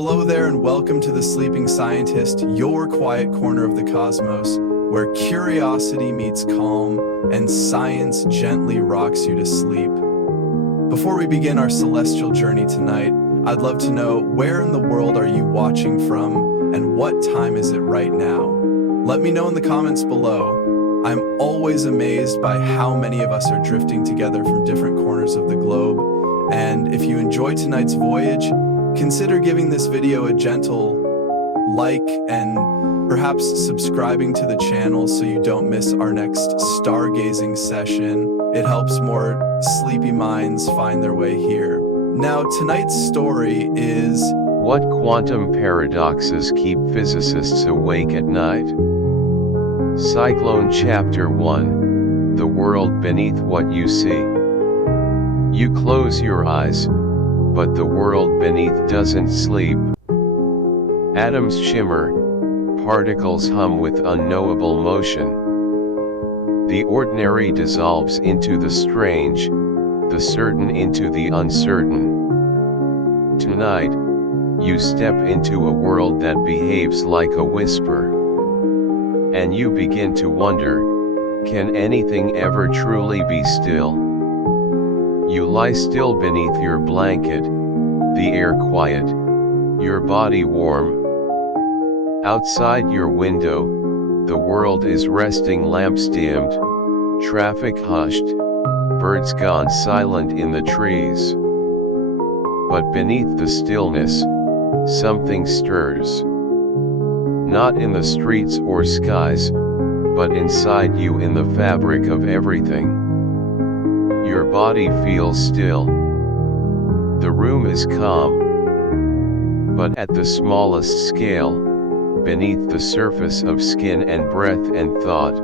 Hello there and welcome to The Sleeping Scientist, your quiet corner of the cosmos, where curiosity meets calm and science gently rocks you to sleep. Before we begin our celestial journey tonight, I'd love to know, where in the world are you watching from and what time is it right now? Let me know in the comments below. I'm always amazed by how many of us are drifting together from different corners of the globe, and if you enjoy tonight's voyage, consider giving this video a gentle like and perhaps subscribing to the channel so you don't miss our next stargazing session. It helps more sleepy minds find their way here. Now, tonight's story is... What quantum paradoxes keep physicists awake at night? Cyclone Chapter 1, The World Beneath What You See. You close your eyes, but the world beneath doesn't sleep. Atoms shimmer, particles hum with unknowable motion. The ordinary dissolves into the strange, the certain into the uncertain. Tonight, you step into a world that behaves like a whisper. And you begin to wonder, can anything ever truly be still? You lie still beneath your blanket, the air quiet, your body warm. Outside your window, the world is resting, lamps dimmed, traffic hushed, birds gone silent in the trees. But beneath the stillness, something stirs. Not in the streets or skies, but inside you, in the fabric of everything. Your body feels still. The room is calm. But at the smallest scale, beneath the surface of skin and breath and thought,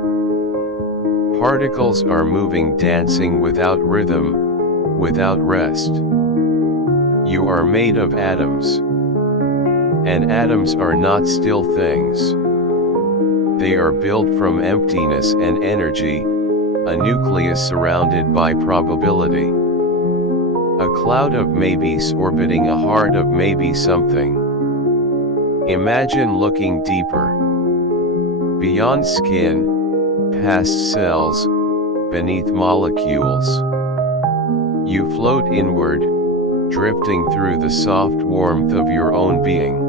particles are moving, dancing without rhythm, without rest. You are made of atoms. And atoms are not still things. They are built from emptiness and energy, a nucleus surrounded by probability. A cloud of maybes orbiting a heart of maybe something. Imagine looking deeper. Beyond skin, past cells, beneath molecules. You float inward, drifting through the soft warmth of your own being.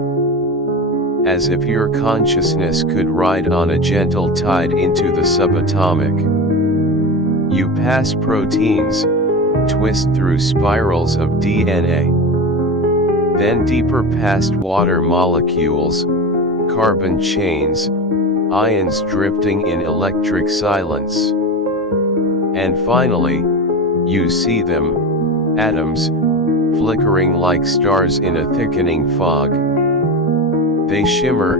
As if your consciousness could ride on a gentle tide into the subatomic. You pass proteins, twist through spirals of DNA. Then deeper past water molecules, carbon chains, ions drifting in electric silence. And finally, you see them, atoms, flickering like stars in a thickening fog. They shimmer,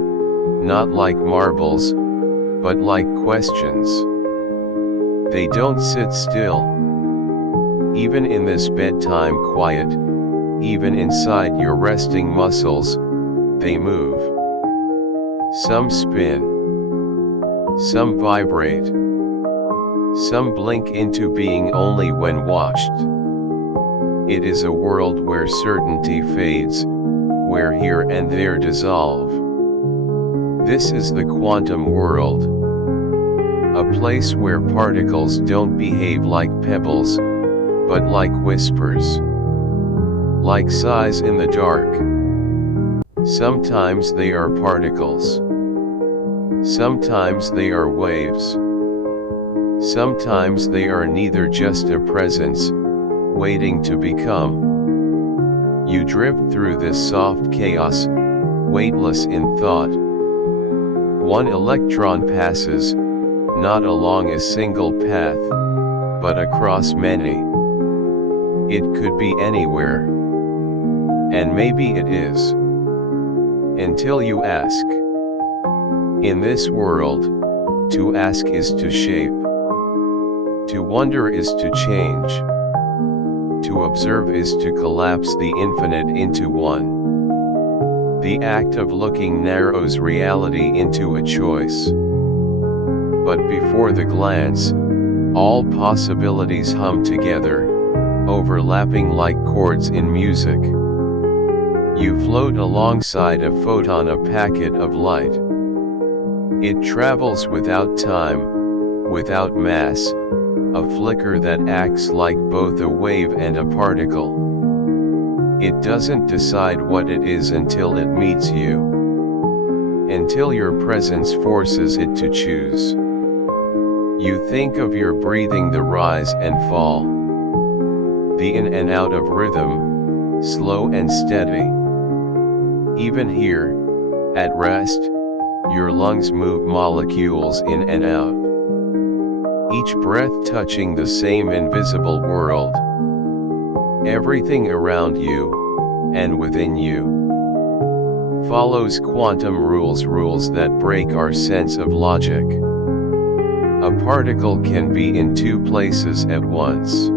not like marbles, but like questions. They don't sit still. Even in this bedtime quiet, even inside your resting muscles, they move. Some spin. Some vibrate. Some blink into being only when watched. It is a world where certainty fades, where here and there dissolve. This is the quantum world. A place where particles don't behave like pebbles, but like whispers. Like sighs in the dark. Sometimes they are particles. Sometimes they are waves. Sometimes they are neither, just a presence, waiting to become. You drift through this soft chaos, weightless in thought. One electron passes, not along a single path, but across many. It could be anywhere. And maybe it is. Until you ask. In this world, to ask is to shape. To wonder is to change. To observe is to collapse the infinite into one. The act of looking narrows reality into a choice. But before the glance, all possibilities hum together, overlapping like chords in music. You float alongside a photon, a packet of light. It travels without time, without mass, a flicker that acts like both a wave and a particle. It doesn't decide what it is until it meets you. Until your presence forces it to choose. You think of your breathing, the rise and fall, the in and out of rhythm, slow and steady. Even here, at rest, your lungs move molecules in and out, each breath touching the same invisible world. Everything around you, and within you, follows quantum rules that break our sense of logic. A particle can be in two places at once.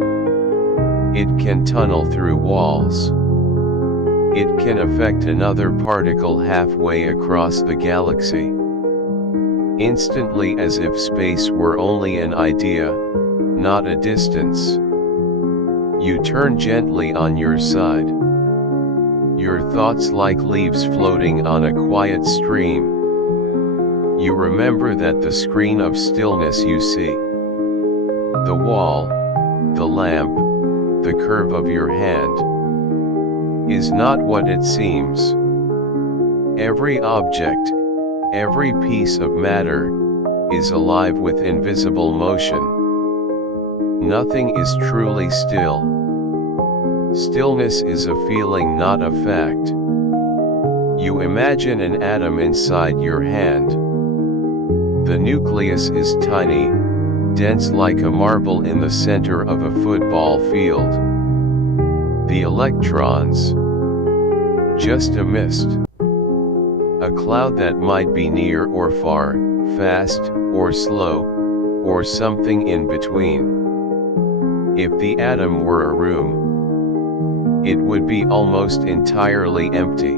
It can tunnel through walls. It can affect another particle halfway across the galaxy. Instantly, as if space were only an idea, not a distance. You turn gently on your side. Your thoughts like leaves floating on a quiet stream. You remember that the screen of stillness you see, the wall, the lamp, the curve of your hand, is not what it seems. Every object, every piece of matter, is alive with invisible motion. Nothing is truly still. Stillness is a feeling, not a fact. You imagine an atom inside your hand. The nucleus is tiny, dense like a marble in the center of a football field. The electrons, just a mist. A cloud that might be near or far, fast or slow, or something in between. If the atom were a room, it would be almost entirely empty.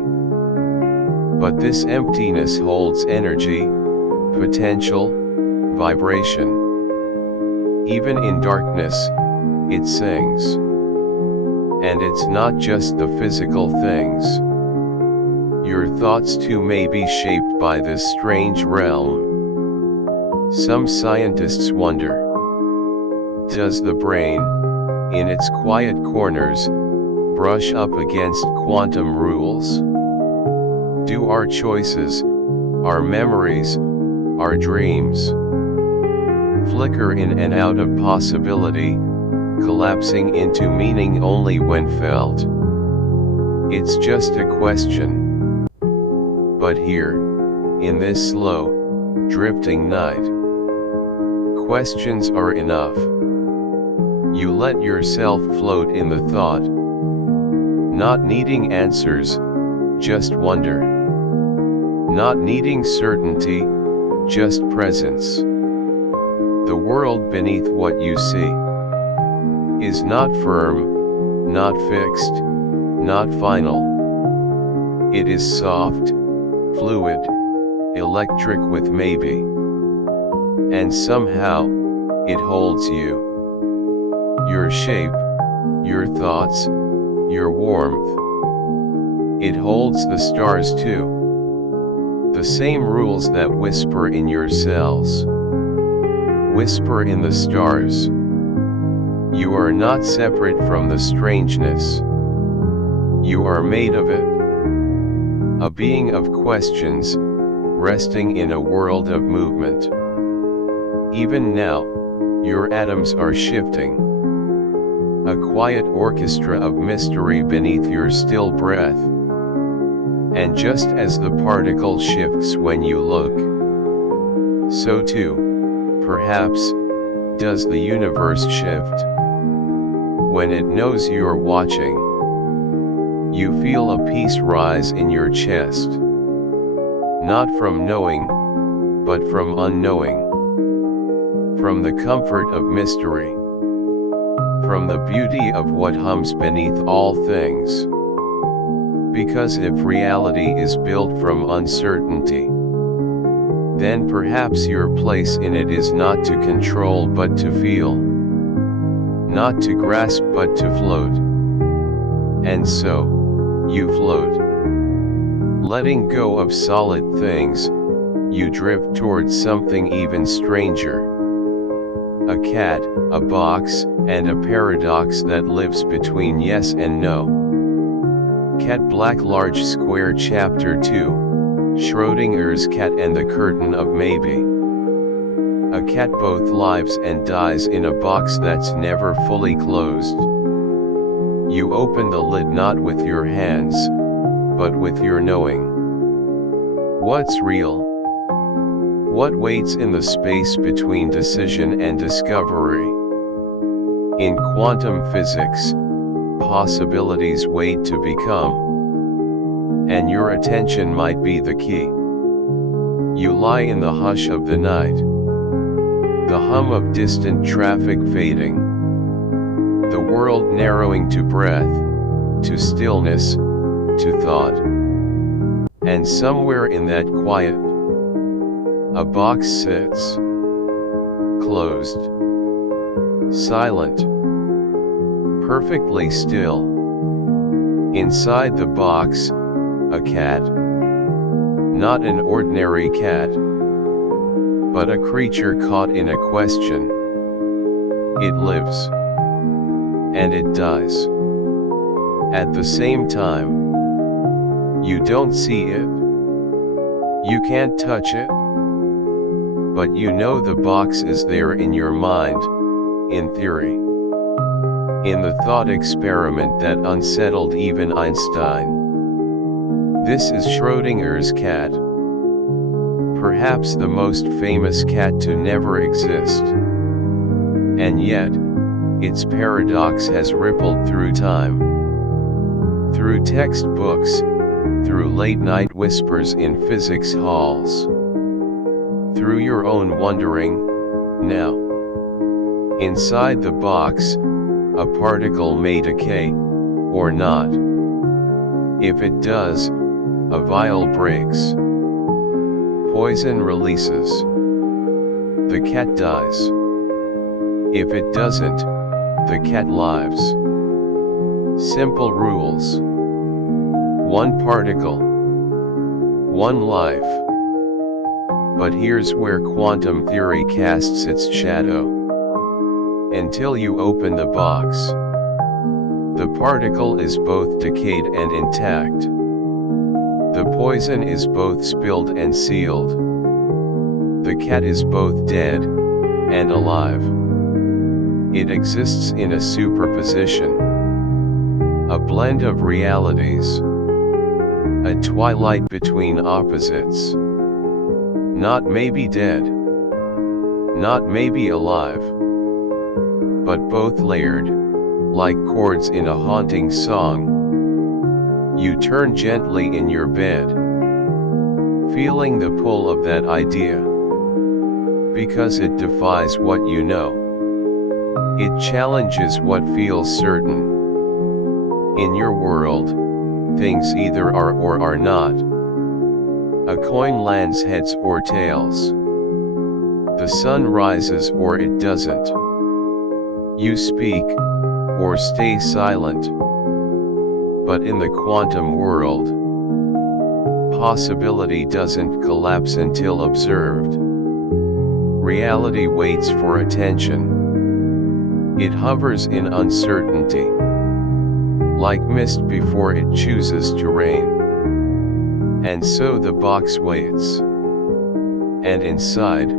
But this emptiness holds energy, potential, vibration. Even in darkness, it sings. And it's not just the physical things. Your thoughts too may be shaped by this strange realm. Some scientists wonder, does the brain, in its quiet corners, brush up against quantum rules? Do our choices, our memories, our dreams flicker in and out of possibility, collapsing into meaning only when felt? It's just a question. But here, in this slow, drifting night, questions are enough. You let yourself float in the thought, not needing answers, just wonder. Not needing certainty, just presence. The world beneath what you see is not firm, not fixed, not final. It is soft, fluid, electric with maybe. And somehow, it holds you. Your shape, your thoughts, your warmth. It holds the stars too. The same rules that whisper in your cells whisper in the stars. You are not separate from the strangeness. You are made of it. A being of questions, resting in a world of movement. Even now, your atoms are shifting. A quiet orchestra of mystery beneath your still breath. And just as the particle shifts when you look, so too, perhaps, does the universe shift. When it knows you're watching, you feel a peace rise in your chest. Not from knowing, but from unknowing. From the comfort of mystery. From the beauty of what hums beneath all things. Because if reality is built from uncertainty, then perhaps your place in it is not to control but to feel. Not to grasp but to float. And so, you float. Letting go of solid things, you drift towards something even stranger. A cat, a box, and a paradox that lives between yes and no. Cat Black Large Square Chapter 2, Schrödinger's Cat and the Curtain of Maybe. A cat both lives and dies in a box that's never fully closed. You open the lid not with your hands, but with your knowing. What's real? What waits in the space between decision and discovery? In quantum physics, possibilities wait to become. And your attention might be the key. You lie in the hush of the night. The hum of distant traffic fading. The world narrowing to breath, to stillness, to thought. And somewhere in that quiet, a box sits. Closed. Silent. Perfectly still. Inside the box, a cat. Not an ordinary cat, but a creature caught in a question. It lives. And it dies. At the same time. You don't see it. You can't touch it. But you know the box is there in your mind, in theory. In the thought experiment that unsettled even Einstein. This is Schrödinger's cat. Perhaps the most famous cat to never exist. And yet, its paradox has rippled through time. Through textbooks, through late-night whispers in physics halls. Through your own wondering, now. Inside the box, a particle may decay, or not. If it does, a vial breaks. Poison releases. The cat dies. If it doesn't, the cat lives. Simple rules. One particle. One life. But here's where quantum theory casts its shadow. Until you open the box, the particle is both decayed and intact. The poison is both spilled and sealed. The cat is both dead and alive. It exists in a superposition, a blend of realities, a twilight between opposites. Not maybe dead, not maybe alive, but both layered, like chords in a haunting song. You turn gently in your bed, feeling the pull of that idea, because it defies what you know. It challenges what feels certain. In your world, things either are or are not. A coin lands heads or tails. The sun rises or it doesn't. You speak, or stay silent. But in the quantum world, possibility doesn't collapse until observed. Reality waits for attention. It hovers in uncertainty, like mist before it chooses to rain. And so the box waits. And inside,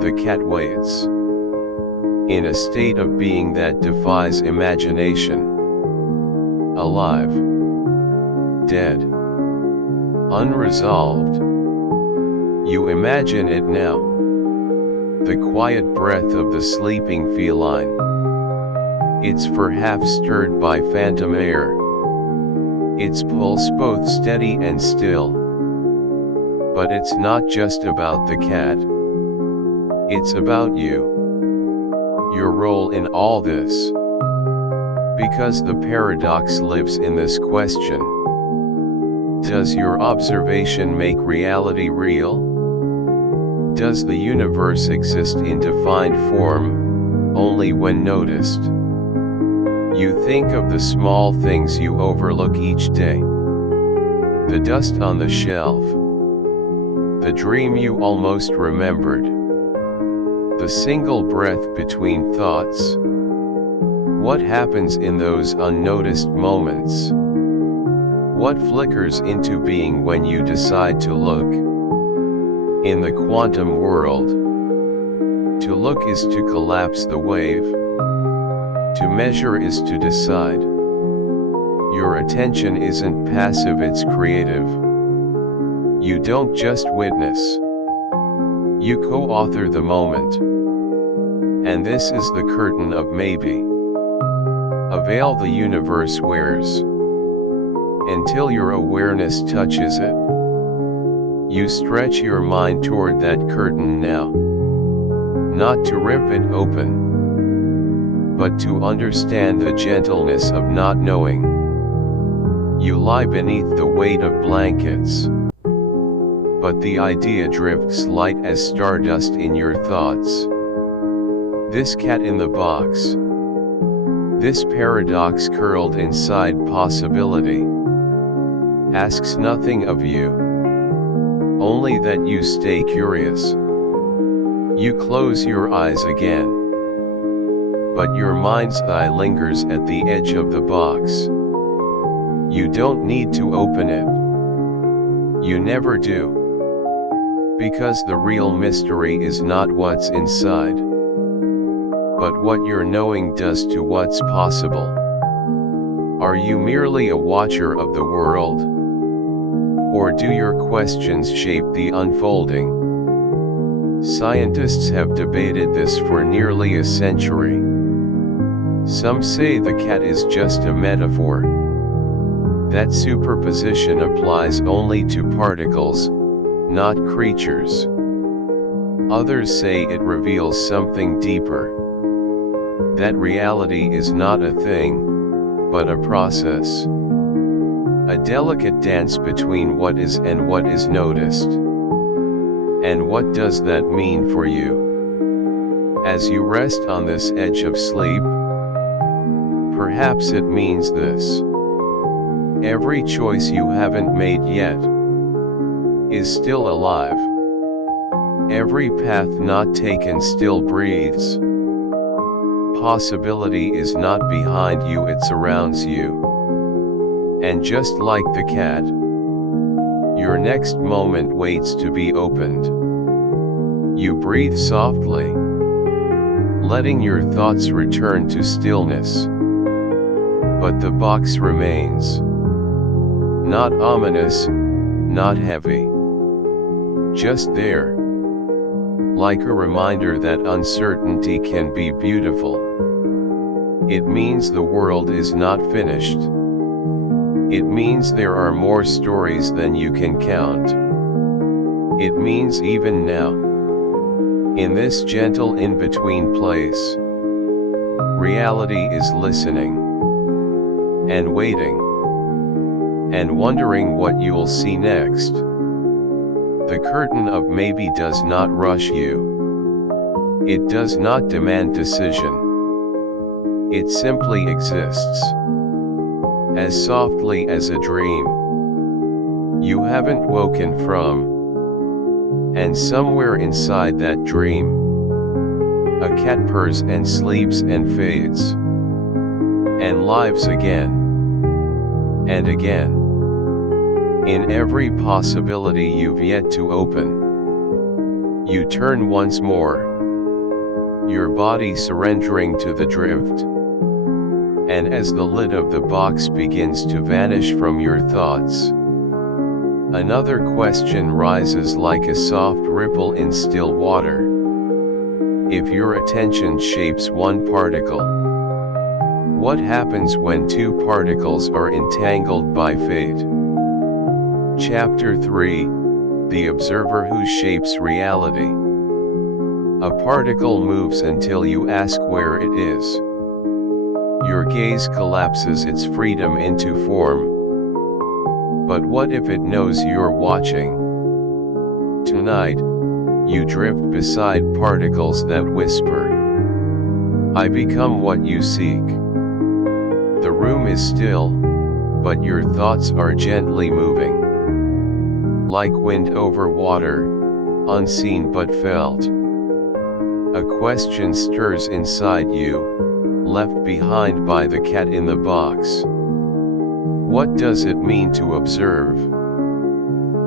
the cat waits. In a state of being that defies imagination. Alive. Dead. Unresolved. You imagine it now. The quiet breath of the sleeping feline. Its fur half stirred by phantom air. Its pulse both steady and still. But it's not just about the cat. It's about you. Your role in all this. Because the paradox lives in this question. Does your observation make reality real? Does the universe exist in defined form, only when noticed? You think of the small things you overlook each day. The dust on the shelf. The dream you almost remembered. The single breath between thoughts. What happens in those unnoticed moments? What flickers into being when you decide to look? In the quantum world, to look is to collapse the wave. To measure is to decide. Your attention isn't passive, it's creative. You don't just witness. You co-author the moment. And this is the curtain of maybe. A veil the universe wears. Until your awareness touches it. You stretch your mind toward that curtain now. Not to rip it open, but to understand the gentleness of not knowing. You lie beneath the weight of blankets. But the idea drifts light as stardust in your thoughts. This cat in the box. This paradox curled inside possibility. Asks nothing of you. Only that you stay curious. You close your eyes again. But your mind's eye lingers at the edge of the box. You don't need to open it. You never do. Because the real mystery is not what's inside, but what your knowing does to what's possible. Are you merely a watcher of the world? Or do your questions shape the unfolding? Scientists have debated this for nearly a century. Some say the cat is just a metaphor. That superposition applies only to particles, not creatures. Others say it reveals something deeper. That reality is not a thing, but a process. A delicate dance between what is and what is noticed. And what does that mean for you? As you rest on this edge of sleep, perhaps it means this. Every choice you haven't made yet is still alive. Every path not taken still breathes. Possibility is not behind you, it surrounds you. And just like the cat, your next moment waits to be opened. You breathe softly, letting your thoughts return to stillness. But the box remains. Not ominous, not heavy. Just there. Like a reminder that uncertainty can be beautiful. It means the world is not finished. It means there are more stories than you can count. It means even now, in this gentle in-between place, reality is listening, and waiting, and wondering what you'll see next. The curtain of maybe does not rush you. It does not demand decision. It simply exists. As softly as a dream you haven't woken from. And somewhere inside that dream, a cat purrs and sleeps and fades. And lives again. And again. In every possibility you've yet to open. You turn once more. Your body surrendering to the drift. And as the lid of the box begins to vanish from your thoughts, another question rises like a soft ripple in still water. If your attention shapes one particle, what happens when two particles are entangled by fate? Chapter 3, The Observer Who Shapes Reality. A particle moves until you ask where it is. Your gaze collapses its freedom into form. But what if it knows you're watching? Tonight, you drift beside particles that whisper, I become what you seek. The room is still, but your thoughts are gently moving. like wind over water, unseen but felt. A question stirs inside you, left behind by the cat in the box. What does it mean to observe?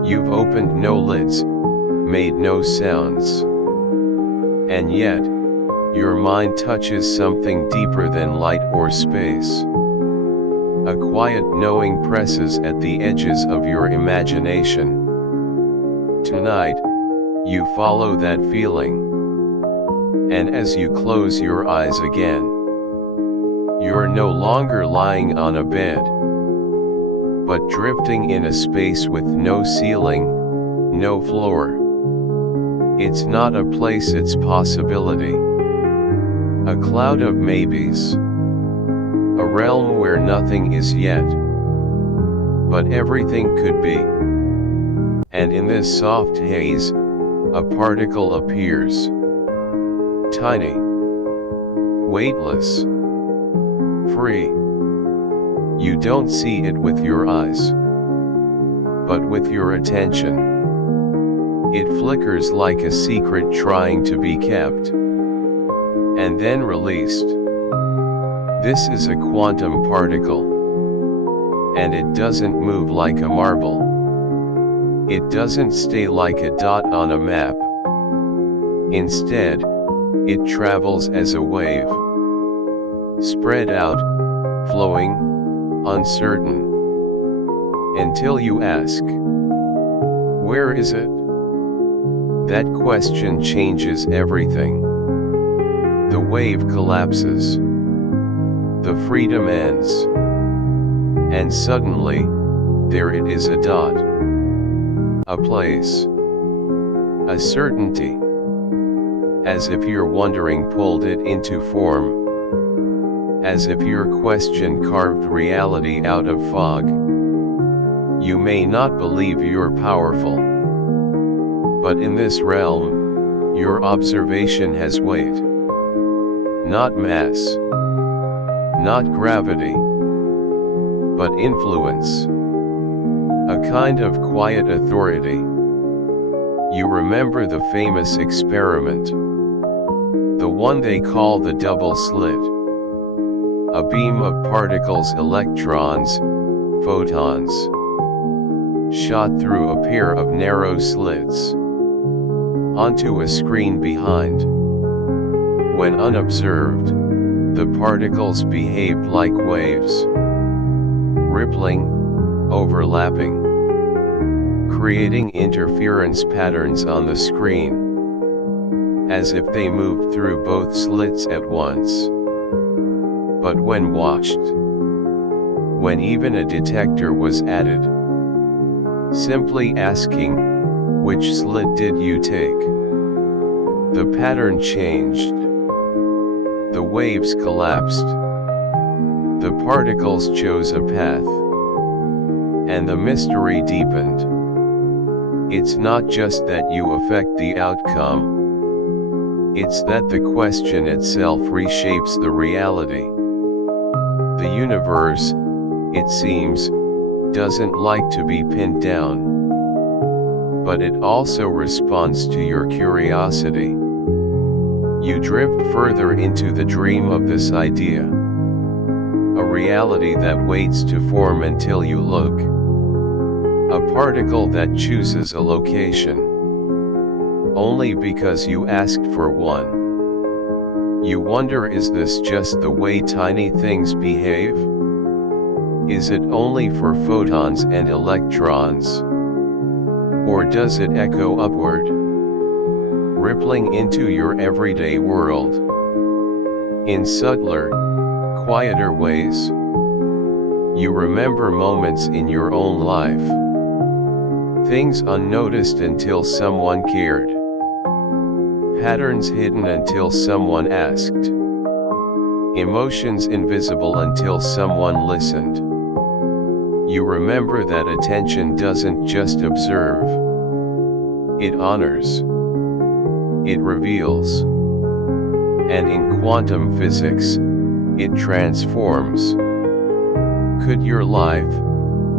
You've opened no lids, made no sounds. And yet, your mind touches something deeper than light or space. A quiet knowing presses at the edges of your imagination. Tonight, you follow that feeling. And as you close your eyes again, you're no longer lying on a bed, but drifting in a space with no ceiling, no floor. It's not a place, it's possibility. A cloud of maybes. A realm where nothing is yet, but everything could be. And in this soft haze, a particle appears. Tiny. Weightless. Free. You don't see it with your eyes, but with your attention. It flickers like a secret trying to be kept, and then released. This is a quantum particle, and it doesn't move like a marble. It doesn't stay like a dot on a map. Instead, it travels as a wave, spread out, flowing, uncertain, until you ask, where is it? That question changes everything. The wave collapses. The freedom ends. And suddenly, there it is, a dot. A place. A certainty. As if your wondering pulled it into form. As if your question carved reality out of fog. You may not believe you're powerful. But in this realm, your observation has weight. Not mass. Not gravity. But influence. A kind of quiet authority. You remember the famous experiment. The one they call the double slit. A beam of particles, electrons, photons, shot through a pair of narrow slits onto a screen behind. When unobserved, the particles behaved like waves, rippling, overlapping, creating interference patterns on the screen, as if they moved through both slits at once. But when watched, when even a detector was added, simply asking, which slit did you take? The pattern changed. The waves collapsed. The particles chose a path. And the mystery deepened. It's not just that you affect the outcome. It's that the question itself reshapes the reality. The universe, it seems, doesn't like to be pinned down. But it also responds to your curiosity. You drift further into the dream of this idea. A reality that waits to form until you look. A particle that chooses a location. Only because you asked for one. You wonder, is this just the way tiny things behave? Is it only for photons and electrons? Or does it echo upward, rippling into your everyday world, in subtler, quieter ways? You remember moments in your own life, things unnoticed until someone cared, patterns hidden until someone asked, emotions invisible until someone listened. You remember that attention doesn't just observe. It honors. It reveals. And in quantum physics, it transforms. Could your life,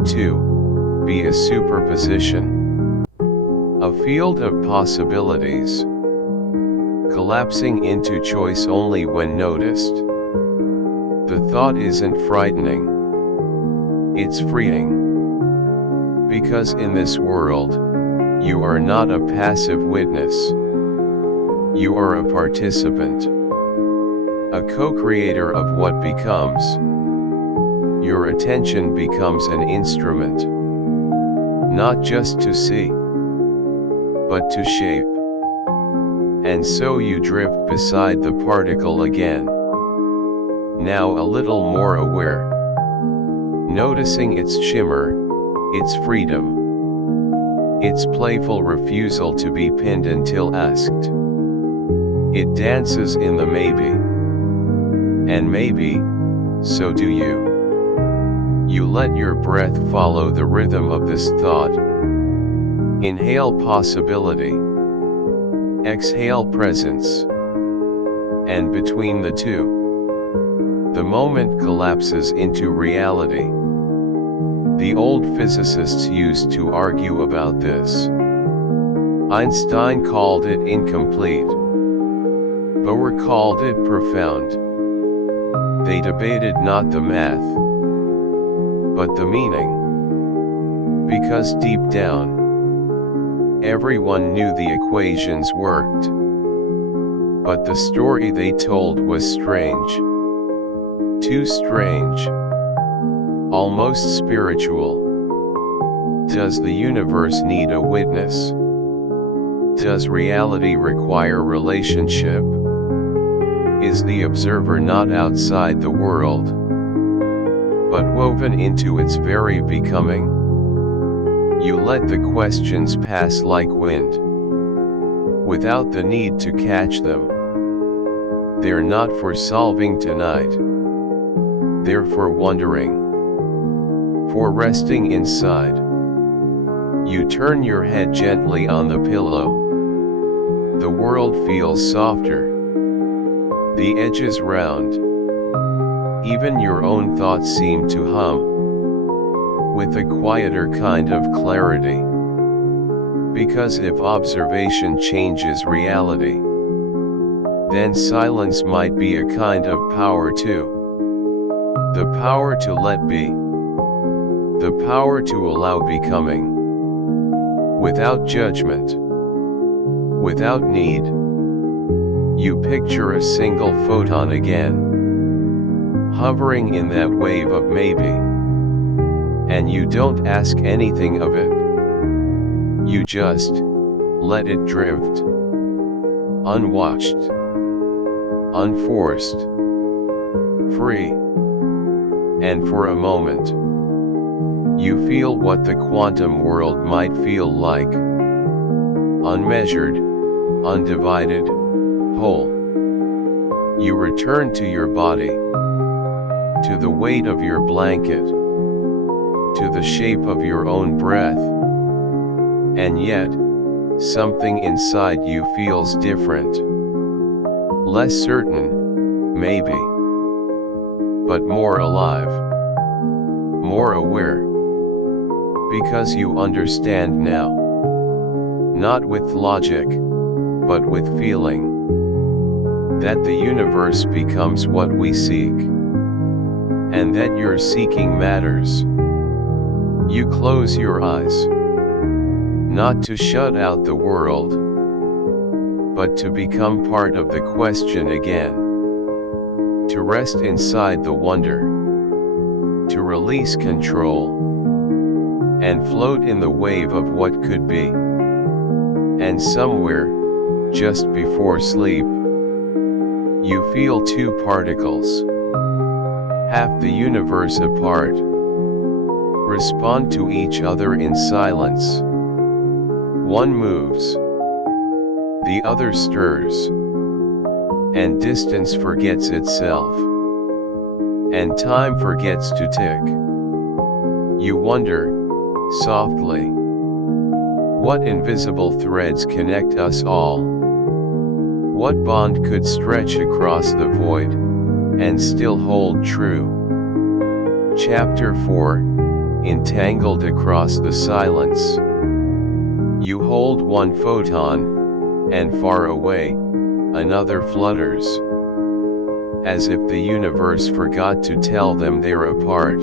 too, be a superposition? A field of possibilities, collapsing into choice only when noticed. The thought isn't frightening, it's freeing. Because in this world, you are not a passive witness. You are a participant, a co-creator of what becomes. Your attention becomes an instrument, not just to see, but to shape. And so you drift beside the particle again. Now a little more aware, noticing its shimmer, its freedom, its playful refusal to be pinned until asked. It dances in the maybe. And maybe, so do you. You let your breath follow the rhythm of this thought. Inhale possibility. Exhale presence. And between the two, the moment collapses into reality. The old physicists used to argue about this. Einstein called it incomplete. Bohr called it profound. They debated not the math, but the meaning. Because deep down, everyone knew the equations worked. But the story they told was strange. Too strange. Almost spiritual. Does the universe need a witness? Does reality require relationship? Is the observer not outside the world, but woven into its very becoming? You let the questions pass like wind, without the need to catch them. They're not for solving tonight. They're for wondering, for resting inside. You turn your head gently on the pillow. The world feels softer. The edges round. Even your own thoughts seem to hum, with a quieter kind of clarity. Because if observation changes reality, then silence might be a kind of power too. The power to let be. The power to allow becoming. Without judgment. Without need. You picture a single photon again, hovering in that wave of maybe. And you don't ask anything of it. You just let it drift. Unwatched. Unforced. Free. And for a moment, you feel what the quantum world might feel like. Unmeasured, undivided, whole. You return to your body, to the weight of your blanket, to the shape of your own breath. And yet, something inside you feels different. Less certain, maybe, but more alive, more aware. Because you understand now. Not with logic, but with feeling. That the universe becomes what we seek. And that your seeking matters. You close your eyes. Not to shut out the world, but to become part of the question again. To rest inside the wonder. To release control. And float in the wave of what could be. And somewhere, just before sleep, you feel two particles, half the universe apart, respond to each other in silence. One moves, the other stirs, and distance forgets itself, and time forgets to tick. You wonder, softly, what invisible threads connect us all? What bond could stretch across the void, and still hold true? Chapter 4, Entangled Across the Silence. You hold one photon, and far away, another flutters. As if the universe forgot to tell them they're apart.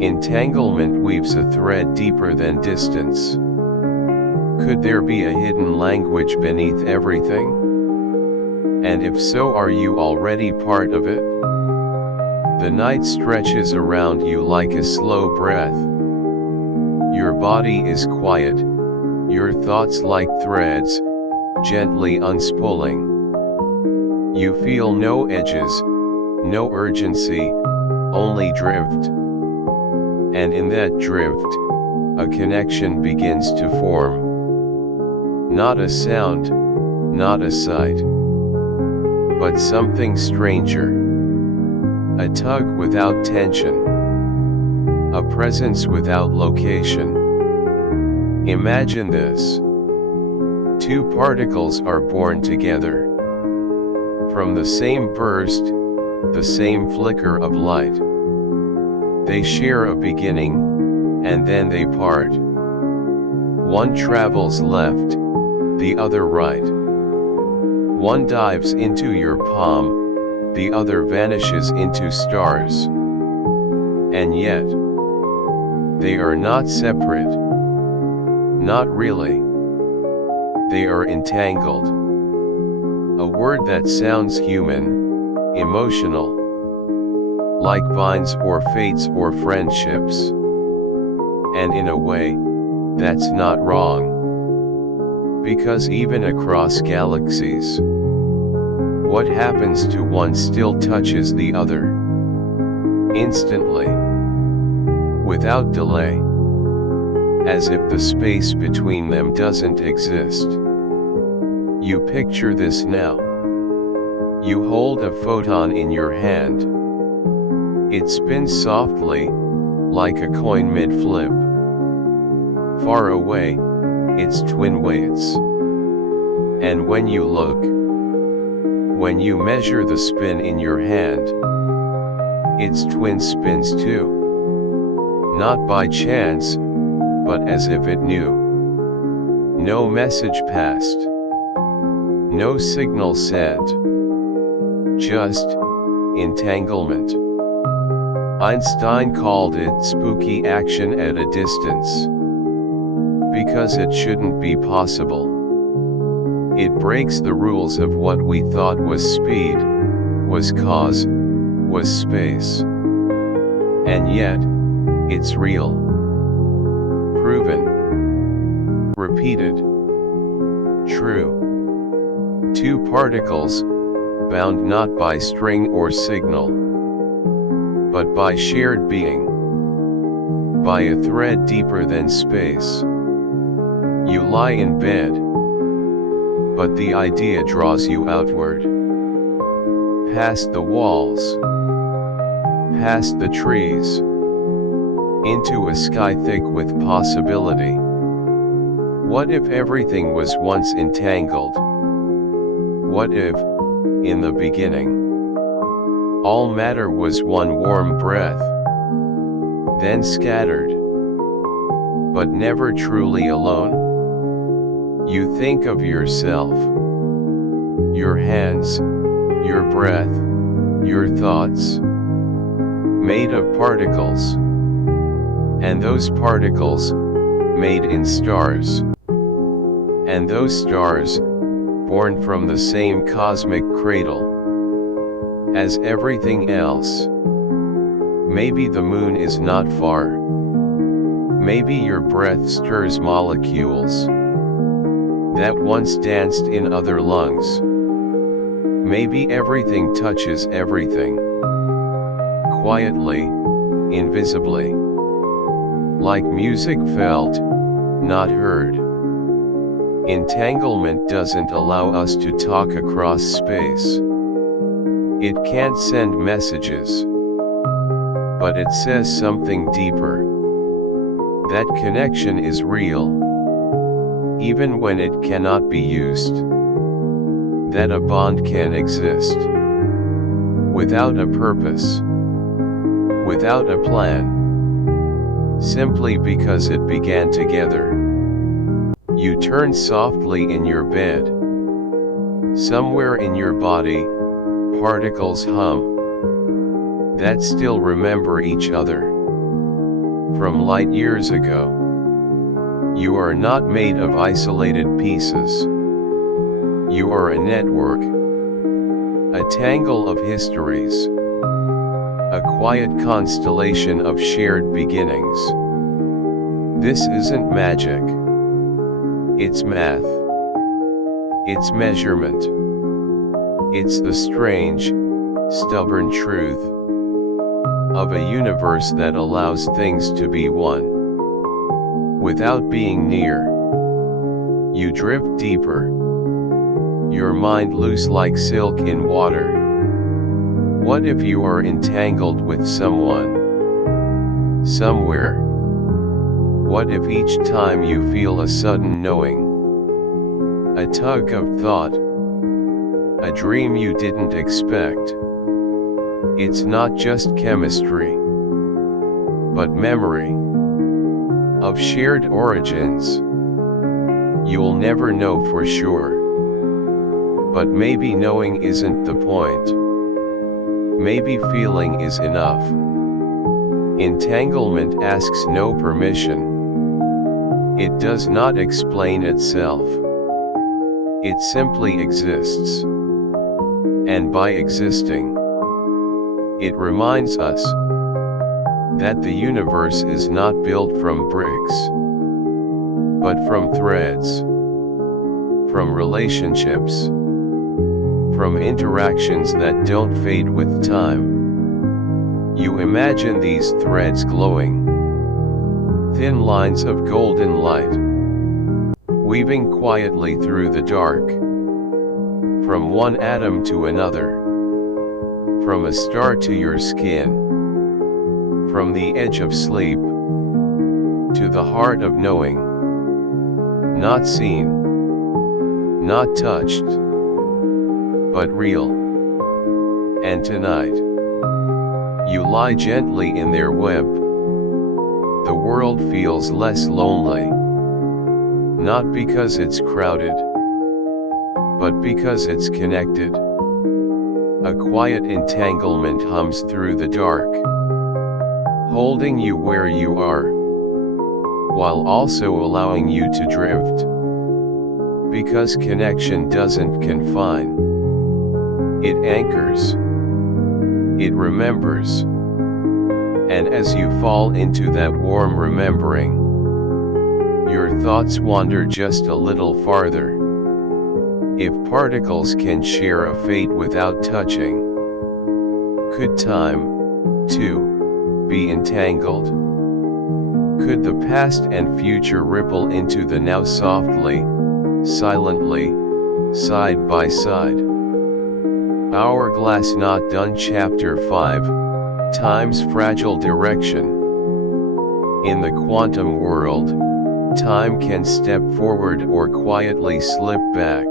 Entanglement weaves a thread deeper than distance. Could there be a hidden language beneath everything? And if so, are you already part of it? The night stretches around you like a slow breath. Your body is quiet, your thoughts like threads, gently unspooling. You feel no edges, no urgency, only drift. And in that drift, a connection begins to form. Not a sound, not a sight, but something stranger. A tug without tension. A presence without location. Imagine this. Two particles are born together. From the same burst, the same flicker of light. They share a beginning, and then they part. One travels left, the other right. One dives into your palm, the other vanishes into stars. And yet, they are not separate. Not really. They are entangled. A word that sounds human, emotional. Like vines or fates or friendships. And in a way, that's not wrong. Because even across galaxies, what happens to one still touches the other. Instantly. Without delay. As if the space between them doesn't exist. You picture this now. You hold a photon in your hand. It spins softly, like a coin mid-flip. Far away, its twin waits. And when you look, when you measure the spin in your hand, its twin spins too. Not by chance, but as if it knew. No message passed. No signal sent. Just entanglement. Einstein called it spooky action at a distance. Because it shouldn't be possible. It breaks the rules of what we thought was speed, was cause, was space. And yet, it's real. Proven. Repeated. True. Two particles, bound not by string or signal, but by shared being. By a thread deeper than space. You lie in bed, but the idea draws you outward. Past the walls, past the trees, into a sky thick with possibility. What if everything was once entangled? What if, in the beginning, all matter was one warm breath, then scattered, but never truly alone? You think of yourself, your hands, your breath, your thoughts, made of particles, and those particles, made in stars, and those stars, born from the same cosmic cradle, as everything else. Maybe the moon is not far. Maybe your breath stirs molecules that once danced in other lungs. Maybe everything touches everything. Quietly, invisibly. Like music felt, not heard. Entanglement doesn't allow us to talk across space. It can't send messages. But it says something deeper. That connection is real. Even when it cannot be used. That a bond can exist. Without a purpose. Without a plan. Simply because it began together. You turn softly in your bed. Somewhere in your body, particles hum that still remember each other from light years ago. You are not made of isolated pieces. You are a network, a tangle of histories, a quiet constellation of shared beginnings. This isn't magic. It's math. It's measurement. It's the strange, stubborn truth of a universe that allows things to be one without being near. You drift deeper, your mind loose like silk in water. What if you are entangled with someone, somewhere? What if each time you feel a sudden knowing, a tug of thought, a dream you didn't expect? It's not just chemistry, but memory of shared origins. You'll never know for sure, but maybe knowing isn't the point. Maybe feeling is enough. Entanglement asks no permission. It does not explain itself. It simply exists. And by existing, it reminds us that the universe is not built from bricks, but from threads, from relationships, from interactions that don't fade with time. You imagine these threads glowing, thin lines of golden light, weaving quietly through the dark, from one atom to another, from a star to your skin, from the edge of sleep to the heart of knowing. Not seen, not touched, but real. And tonight, you lie gently in their web. The world feels less lonely, not because it's crowded, but because it's connected. A quiet entanglement hums through the dark, holding you where you are, while also allowing you to drift. Because connection doesn't confine, it anchors, it remembers. And as you fall into that warm remembering, your thoughts wander just a little farther. If particles can share a fate without touching, could time, too, be entangled? Could the past and future ripple into the now softly, silently, side by side? Hourglass Not Done Chapter 5, Time's Fragile Direction. In the quantum world, time can step forward or quietly slip back.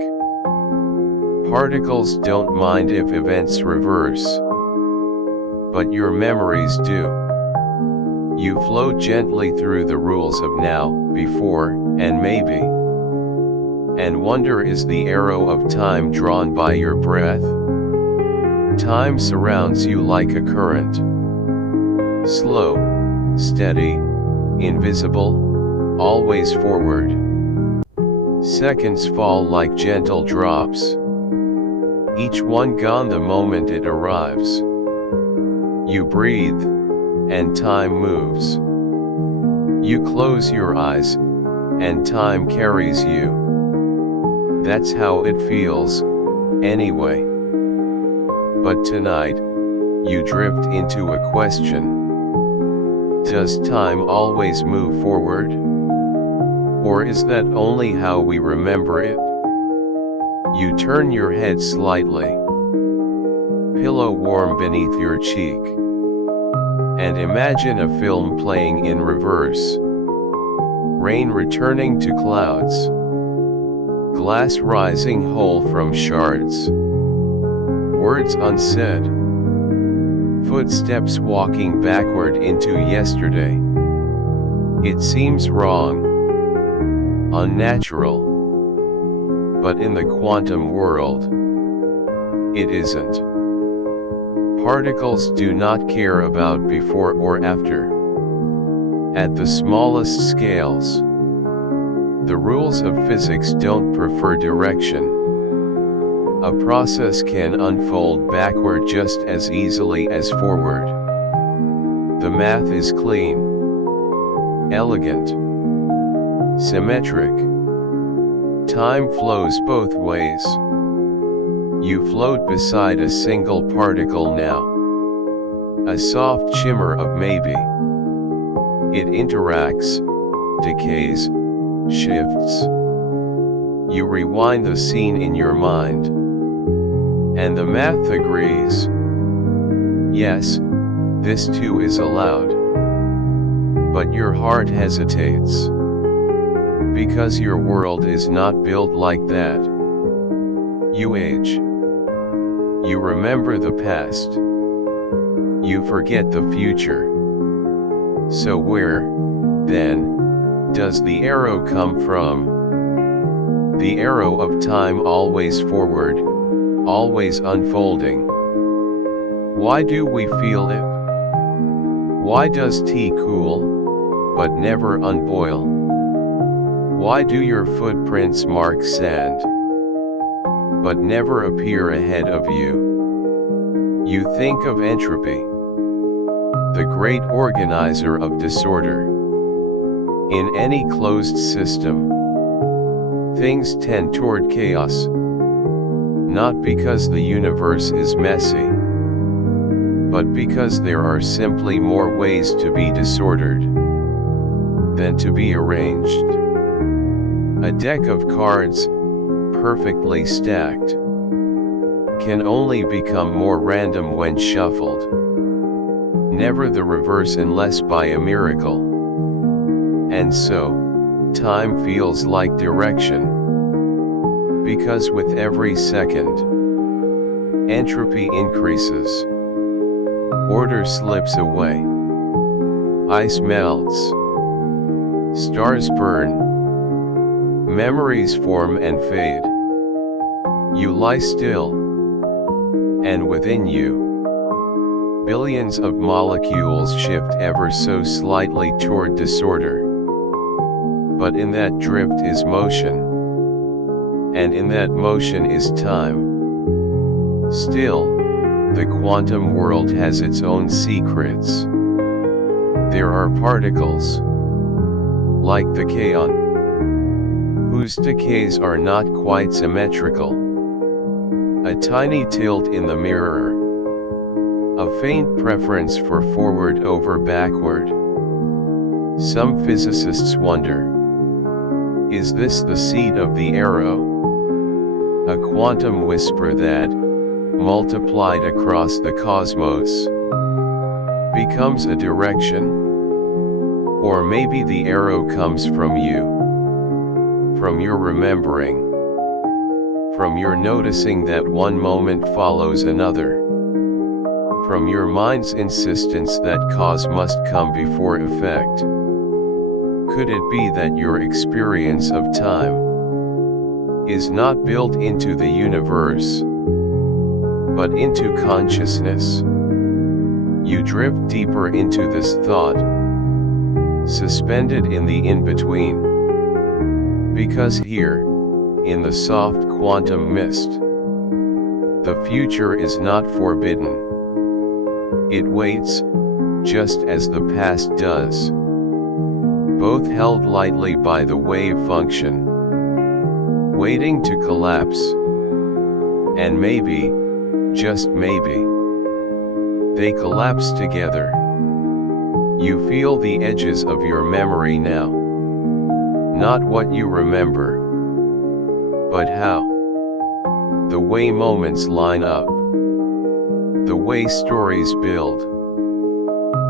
Particles don't mind if events reverse, but your memories do. You float gently through the rules of now, before, and maybe. And wonder is the arrow of time drawn by your breath. Time surrounds you like a current. Slow, steady, invisible, always forward. Seconds fall like gentle drops, each one gone the moment it arrives. You breathe, and time moves. You close your eyes, and time carries you. That's how it feels, anyway. But tonight, you drift into a question. Does time always move forward? Or is that only how we remember it? You turn your head slightly, pillow warm beneath your cheek, and imagine a film playing in reverse. Rain returning to clouds, glass rising whole from shards, words unsaid, footsteps walking backward into yesterday. It seems wrong, unnatural. But in the quantum world, it isn't. Particles do not care about before or after. At the smallest scales, the rules of physics don't prefer direction. A process can unfold backward just as easily as forward. The math is clean, elegant, symmetric. Time flows both ways. You float beside a single particle now. A soft shimmer of maybe. It interacts, decays, shifts. You rewind the scene in your mind. And the math agrees. Yes, this too is allowed. But your heart hesitates. Because your world is not built like that. You age. You remember the past. You forget the future. So where, then, does the arrow come from? The arrow of time, always forward, always unfolding. Why do we feel it? Why does tea cool, but never unboil? Why do your footprints mark sand, but never appear ahead of you? You think of entropy, the great organizer of disorder. In any closed system, things tend toward chaos. Not because the universe is messy, but because there are simply more ways to be disordered than to be arranged. A deck of cards, perfectly stacked, can only become more random when shuffled. Never the reverse unless by a miracle. And so, time feels like direction. Because with every second, entropy increases. Order slips away. Ice melts. Stars burn. Memories form and fade. You lie still. And within you, billions of molecules shift ever so slightly toward disorder. But in that drift is motion. And in that motion is time. Still, the quantum world has its own secrets. There are particles, like the kaon, whose decays are not quite symmetrical. A tiny tilt in the mirror. A faint preference for forward over backward. Some physicists wonder, is this the seed of the arrow? A quantum whisper that, multiplied across the cosmos, becomes a direction? Or maybe the arrow comes from you, from your remembering, from your noticing that one moment follows another, from your mind's insistence that cause must come before effect. Could it be that your experience of time is not built into the universe, but into consciousness? You drift deeper into this thought, suspended in the in-between. Because here, in the soft quantum mist, the future is not forbidden. It waits, just as the past does. Both held lightly by the wave function, waiting to collapse. And maybe, just maybe, they collapse together. You feel the edges of your memory now. Not what you remember, but how. The way moments line up. The way stories build.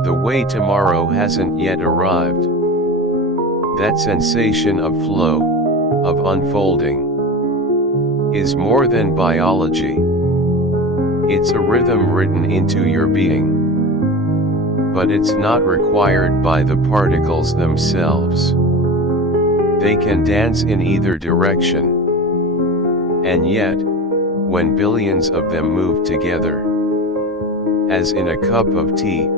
The way tomorrow hasn't yet arrived. That sensation of flow, of unfolding, is more than biology. It's a rhythm written into your being. But it's not required by the particles themselves. They can dance in either direction. And yet, when billions of them move together, as in a cup of tea,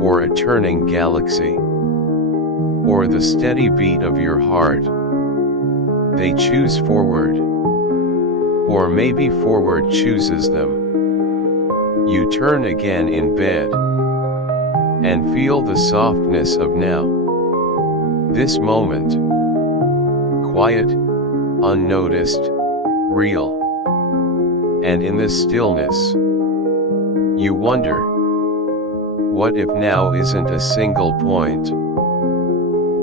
or a turning galaxy, or the steady beat of your heart, they choose forward. Or maybe forward chooses them. You turn again in bed, and feel the softness of now. This moment, quiet, unnoticed, real. And in this stillness, you wonder, what if now isn't a single point,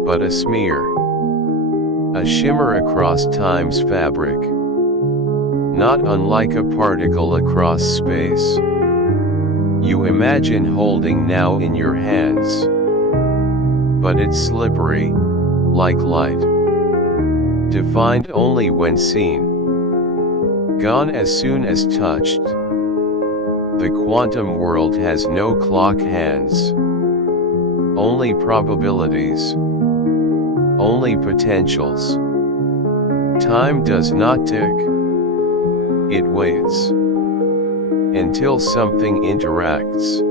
but a smear, a shimmer across time's fabric, not unlike a particle across space. You imagine holding now in your hands, but it's slippery, like light, defined only when seen, gone as soon as touched. The quantum world has no clock hands, only probabilities, only potentials. Time does not tick, it waits, until something interacts,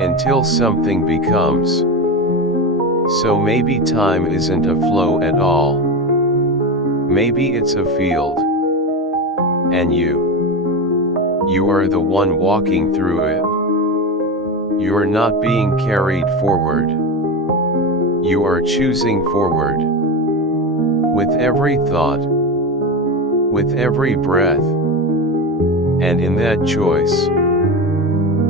until something becomes. So maybe time isn't a flow at all, maybe it's a field, and you are the one walking through it. You're not being carried forward. You are choosing forward. With every thought, with every breath. And in that choice,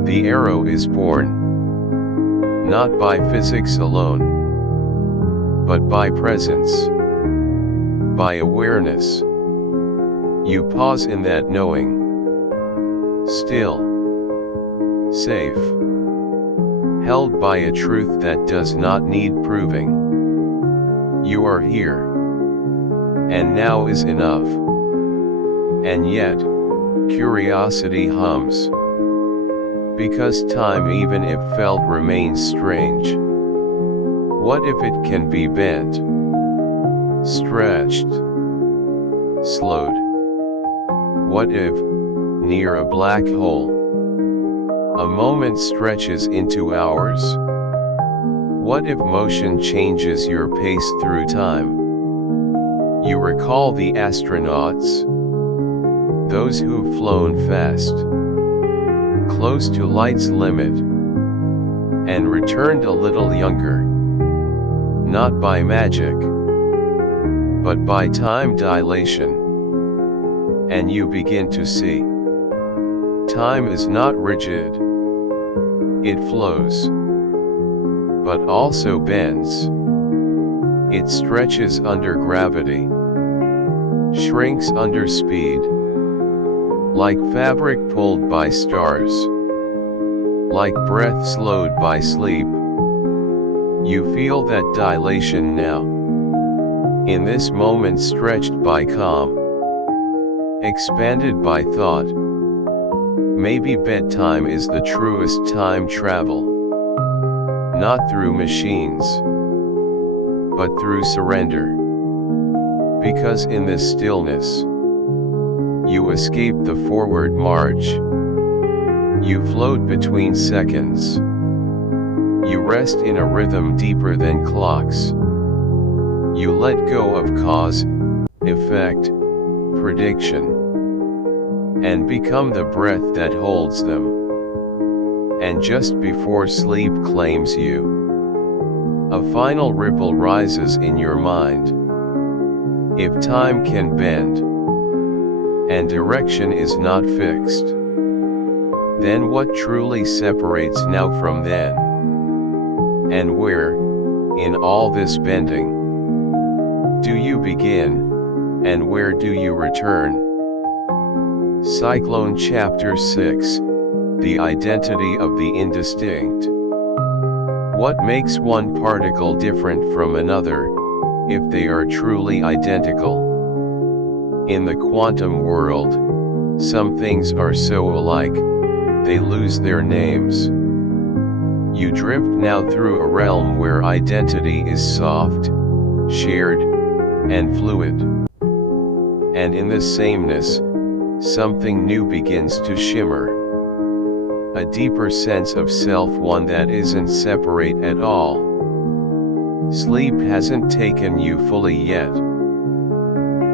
the arrow is born. Not by physics alone, but by presence, by awareness. You pause in that knowing. Still, safe, held by a truth that does not need proving. You are here, and now is enough. And yet, curiosity hums, because time, even if felt, remains strange. What if it can be bent, stretched, slowed? What if, near a black hole, a moment stretches into hours? What if motion changes your pace through time? You recall the astronauts, those who've flown fast, close to light's limit, and returned a little younger. Not by magic, but by time dilation. And you begin to see, time is not rigid. It flows, but also bends. It stretches under gravity, shrinks under speed, like fabric pulled by stars, like breath slowed by sleep. You feel that dilation now, in this moment, stretched by calm, expanded by thought. Maybe bedtime is the truest time travel, not through machines, but through surrender. Because in this stillness, you escape the forward march. You float between seconds. You rest in a rhythm deeper than clocks. You let go of cause, effect, prediction, and become the breath that holds them. And just before sleep claims you, a final ripple rises in your mind. If time can bend, and direction is not fixed, then what truly separates now from then? And where, in all this bending, do you begin, and where do you return? Cyclone Chapter 6, The Identity of the Indistinct. What makes one particle different from another, if they are truly identical? In the quantum world, some things are so alike, they lose their names. You drift now through a realm where identity is soft, shared, and fluid. And in this sameness, something new begins to shimmer. A deeper sense of self, one that isn't separate at all. Sleep hasn't taken you fully yet,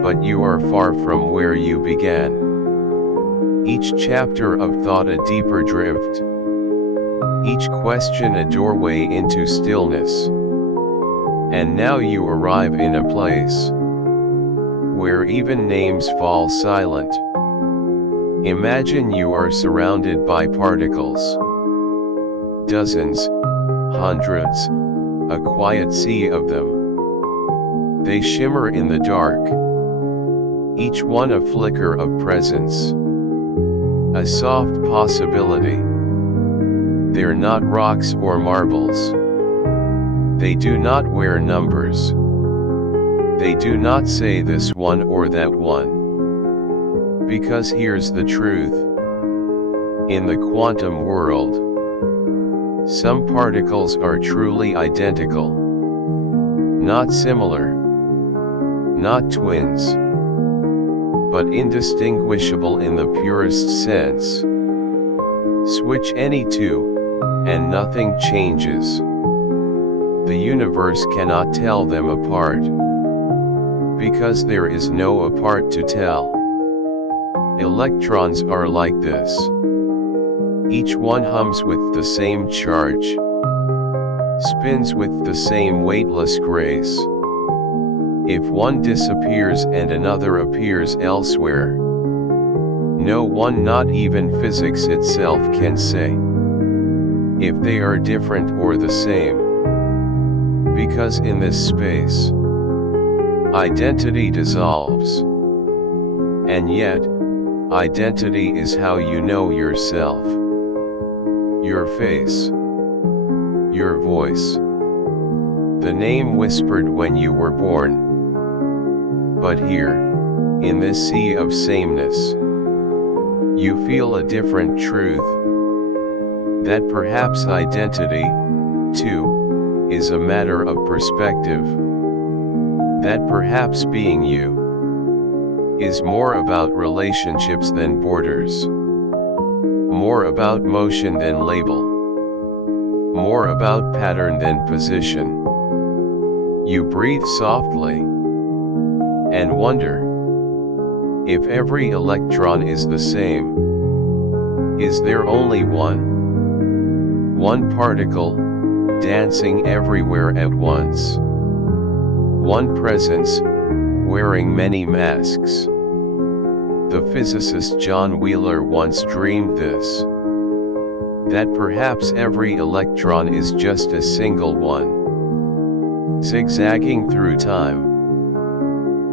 but you are far from where you began. Each chapter of thought a deeper drift, each question a doorway into stillness. And now you arrive in a place where even names fall silent. Imagine you are surrounded by particles. Dozens, hundreds, a quiet sea of them. They shimmer in the dark, each one a flicker of presence, a soft possibility. They're not rocks or marbles. They do not wear numbers. They do not say this one or that one. Because here's the truth. In the quantum world, some particles are truly identical. Not similar. Not twins. But indistinguishable in the purest sense. Switch any two, and nothing changes. The universe cannot tell them apart. Because there is no apart to tell. Electrons are like this. Each one hums with the same charge, spins with the same weightless grace. If one disappears and another appears elsewhere, no one, not even physics itself, can say if they are different or the same. Because in this space, identity dissolves. And yet, identity is how you know yourself. Your face. Your voice. The name whispered when you were born. But here, in this sea of sameness, you feel a different truth. That perhaps identity, too, is a matter of perspective. That perhaps being you is more about relationships than borders. More about motion than label. More about pattern than position. You breathe softly and wonder if every electron is the same. Is there only one? One particle, dancing everywhere at once. One presence, wearing many masks. The physicist John Wheeler once dreamed this. That perhaps every electron is just a single one. Zigzagging through time.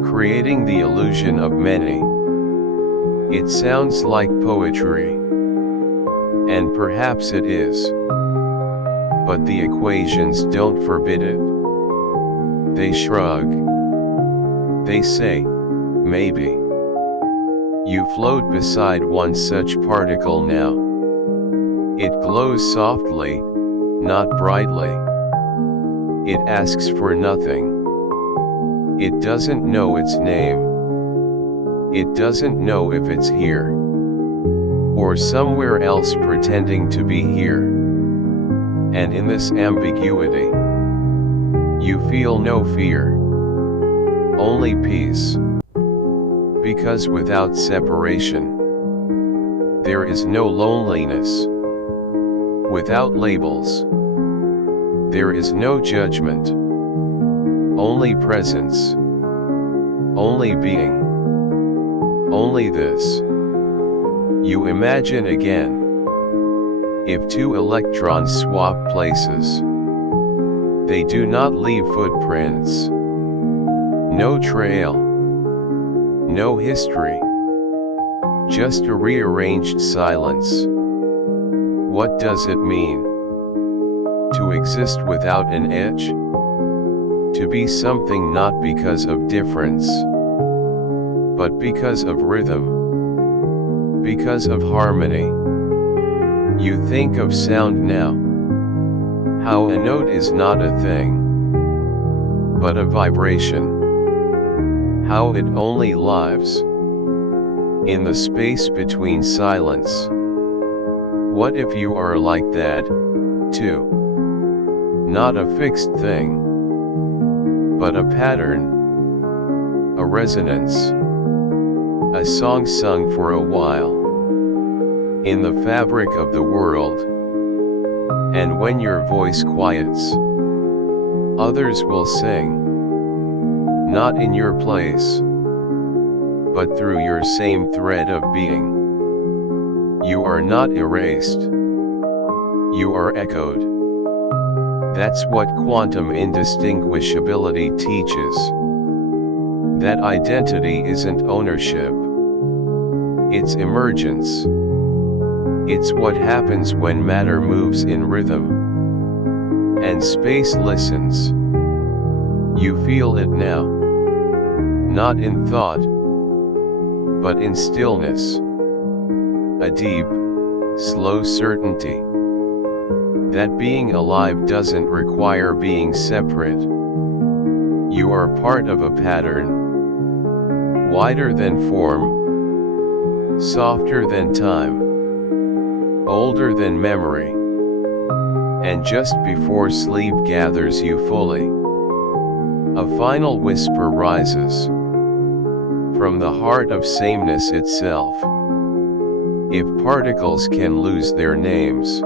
Creating the illusion of many. It sounds like poetry. And perhaps it is. But the equations don't forbid it. They shrug. They say, maybe. You float beside one such particle now. It glows softly, not brightly. It asks for nothing. It doesn't know its name. It doesn't know if it's here or somewhere else pretending to be here. And in this ambiguity, you feel no fear, only peace. Because without separation, there is no loneliness. Without labels, there is no judgment. Only presence. Only being. Only this. You imagine again. If two electrons swap places, they do not leave footprints. No trail. No history. Just a rearranged silence. What does it mean to exist without an edge? To be something not because of difference, but because of rhythm, because of harmony. You think of sound now. How a note is not a thing, but a vibration. how it only lives in the space between silence. What if you are like that, too? Not a fixed thing, but a pattern, a resonance, a song sung for a while, in the fabric of the world. And when your voice quiets, others will sing, not in your place, but through your same thread of being. You are not erased. You are echoed. That's what quantum indistinguishability teaches. That identity isn't ownership. It's emergence. It's what happens when matter moves in rhythm, and space listens. You feel it now. Not in thought, but in stillness. A deep, slow certainty that being alive doesn't require being separate. You are part of a pattern, wider than form, softer than time, older than memory. And just before sleep gathers you fully, a final whisper rises from the heart of sameness itself. If particles can lose their names,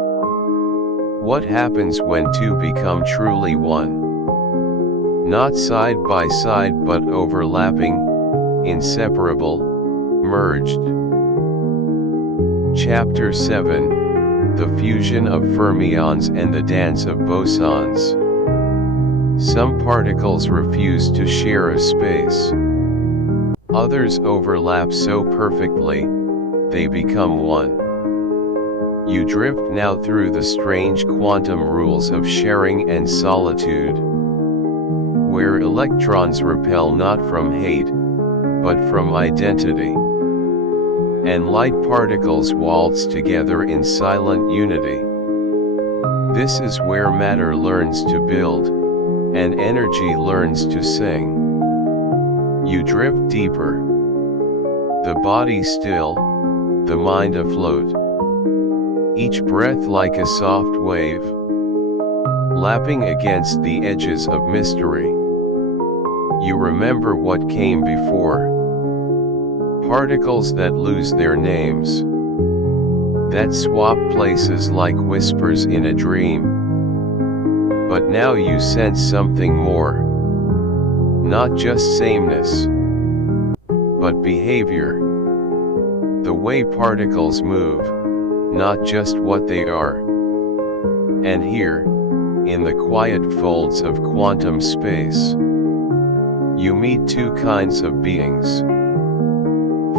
what happens when two become truly one? Not side by side but overlapping, inseparable, merged. Chapter 7, The Fusion of Fermions and the Dance of Bosons. Some particles refuse to share a space. Others overlap so perfectly, they become one. You drift now through the strange quantum rules of sharing and solitude, where electrons repel not from hate, but from identity, and light particles waltz together in silent unity. This is where matter learns to build, and energy learns to sing. You drift deeper, the body still, the mind afloat. Each breath like a soft wave, lapping against the edges of mystery. You remember what came before. Particles that lose their names, that swap places like whispers in a dream. But now you sense something more. Not just sameness, but behavior. The way particles move, not just what they are. And here, in the quiet folds of quantum space, you meet two kinds of beings: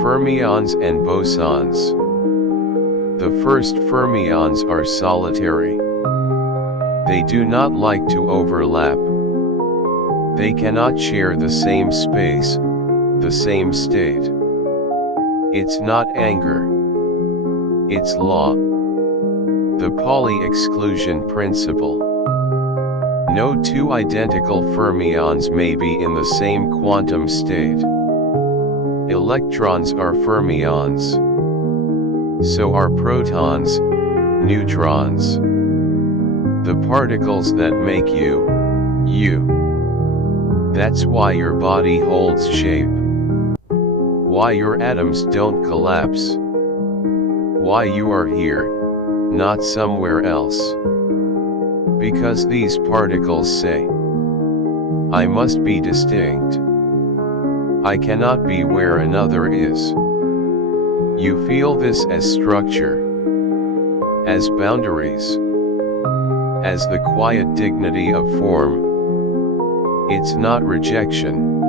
fermions and bosons. The first fermions are solitary. They do not like to overlap. They cannot share the same space, the same state. It's not anger. It's law. The Pauli exclusion principle. No two identical fermions may be in the same quantum state. Electrons are fermions. So are protons, neutrons. The particles that make you, you. That's why your body holds shape. Why your atoms don't collapse. Why you are here, not somewhere else. Because these particles say, I must be distinct. I cannot be where another is. You feel this as structure, as boundaries, as the quiet dignity of form. It's not rejection.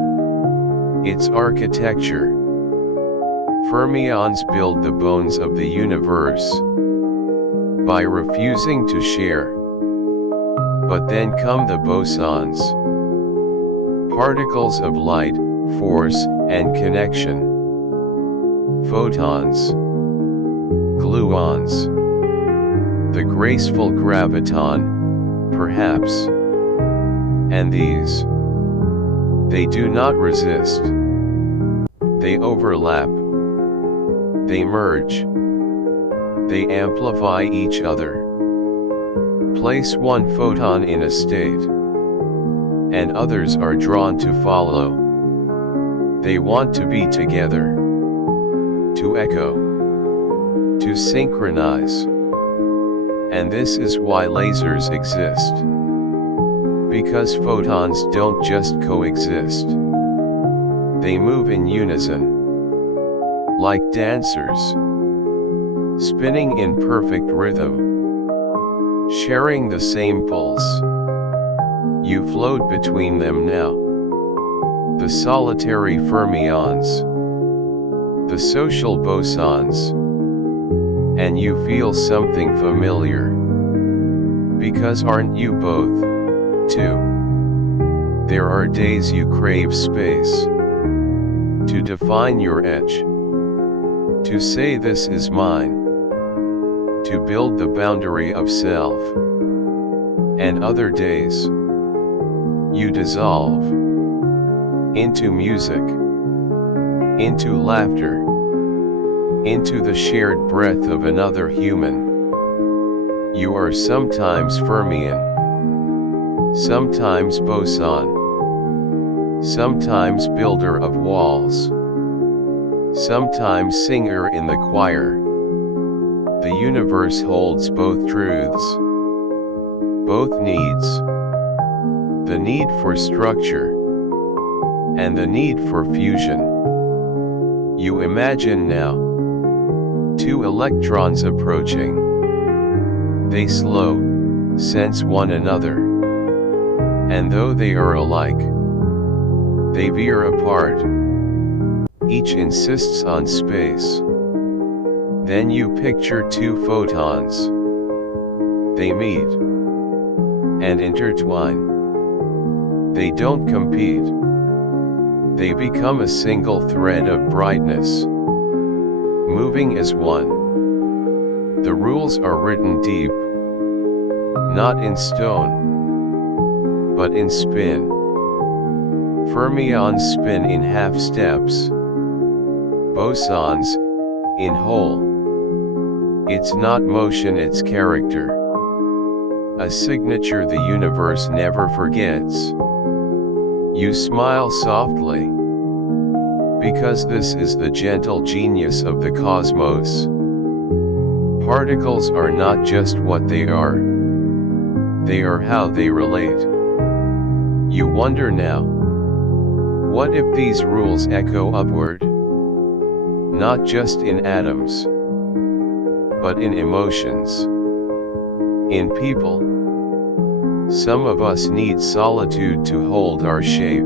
It's architecture. Fermions build the bones of the universe by refusing to share. But then come the bosons, particles of light, force, and connection. Photons, gluons, the graceful graviton, perhaps. And these, they do not resist. They overlap. They merge. They amplify each other. Place one photon in a state, and others are drawn to follow. They want to be together, to echo, to synchronize. And this is why lasers exist. Because photons don't just coexist. They move in unison, like dancers, spinning in perfect rhythm, sharing the same pulse. You float between them now. The solitary fermions, the social bosons, and you feel something familiar. Because aren't you both, too? There are days you crave space, to define your edge, to say this is mine, to build the boundary of self. And other days, you dissolve into music, into laughter, into the shared breath of another human. You are sometimes fermion, sometimes boson, sometimes builder of walls, sometimes singer in the choir. The universe holds both truths, both needs, the need for structure, and the need for fusion. You imagine now, two electrons approaching. They slow, sense one another. And though they are alike, they veer apart. Each insists on space. Then you picture two photons. They meet and intertwine. They don't compete. They become a single thread of brightness, moving as one. The rules are written deep, not in stone, but in spin. Fermions spin in half steps, bosons in whole. It's not motion, it's character. A signature the universe never forgets. You smile softly, because this is the gentle genius of the cosmos. Particles are not just what they are how they relate. You wonder now, what if these rules echo upward? Not just in atoms, but in emotions, in people. Some of us need solitude to hold our shape.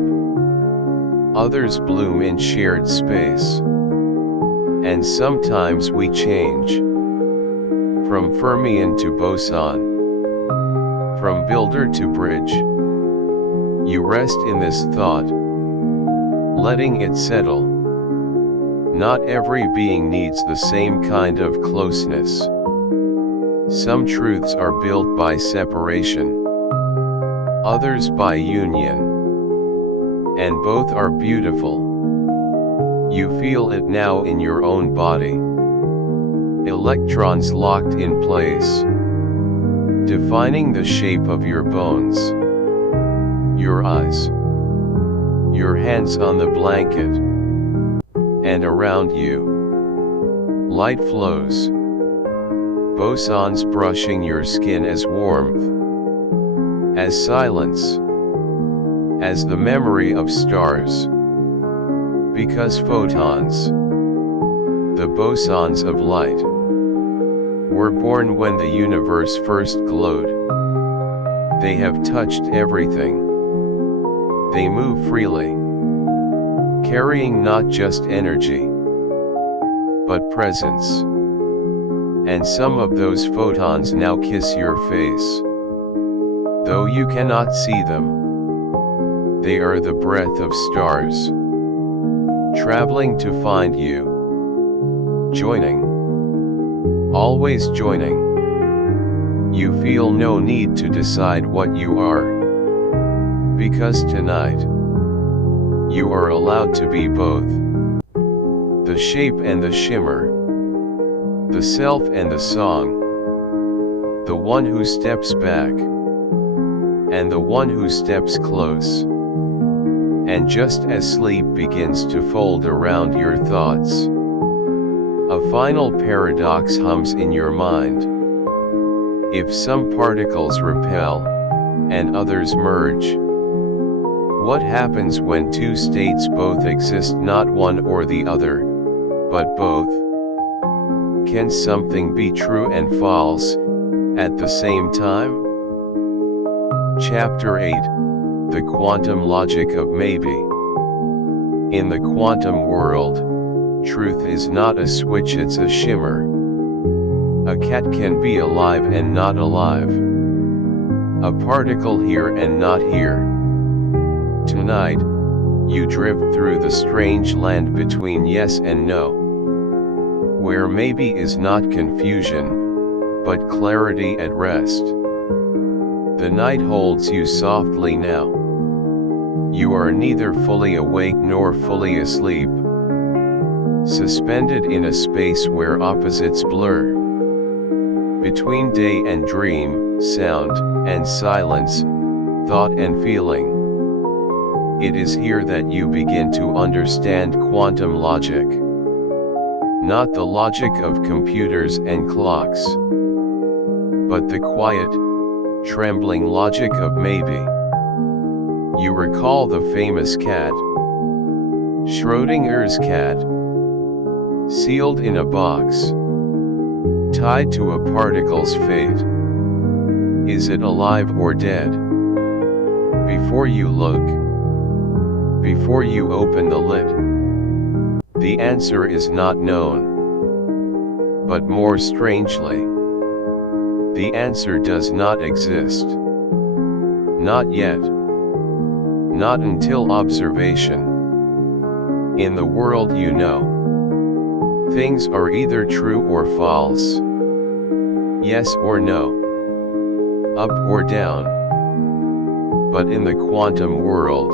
Others bloom in shared space. And sometimes we change. From fermion to boson. From builder to bridge. You rest in this thought, letting it settle. Not every being needs the same kind of closeness. Some truths are built by separation, others by union. And both are beautiful. You feel it now in your own body. Electrons locked in place, defining the shape of your bones, your eyes, your hands on the blanket, and around you. Light flows, bosons brushing your skin as warmth, as silence, as the memory of stars. Because photons, the bosons of light, were born when the universe first glowed. They have touched everything. They move freely, carrying not just energy, but presence. And some of those photons now kiss your face. Though you cannot see them, they are the breath of stars, traveling to find you. Joining. Always joining. You feel no need to decide what you are. Because tonight, you are allowed to be both. the shape and the shimmer, the self and the song, the one who steps back, and the one who steps close. And just as sleep begins to fold around your thoughts, a final paradox hums in your mind. If some particles repel, and others merge, what happens when two states both exist, not one or the other, but both? Can something be true and false at the same time? Chapter 8, The Quantum Logic of Maybe. In the quantum world, truth is not a switch, it's a shimmer. A cat can be alive and not alive. A particle here and not here. Tonight, you drift through the strange land between yes and no, where maybe is not confusion, but clarity at rest. The night holds you softly now. You are neither fully awake nor fully asleep, suspended in a space where opposites blur. Between day and dream, sound and silence, thought and feeling. It is here that you begin to understand quantum logic. Not the logic of computers and clocks, but the quiet, trembling logic of maybe. You recall the famous cat, Schrödinger's cat, sealed in a box, tied to a particle's fate. Is it alive or dead? Before you look, before you open the lid, the answer is not known. But more strangely, the answer does not exist. Not yet. Not until observation. In the world you know, things are either true or false. Yes or no. Up or down. But in the quantum world,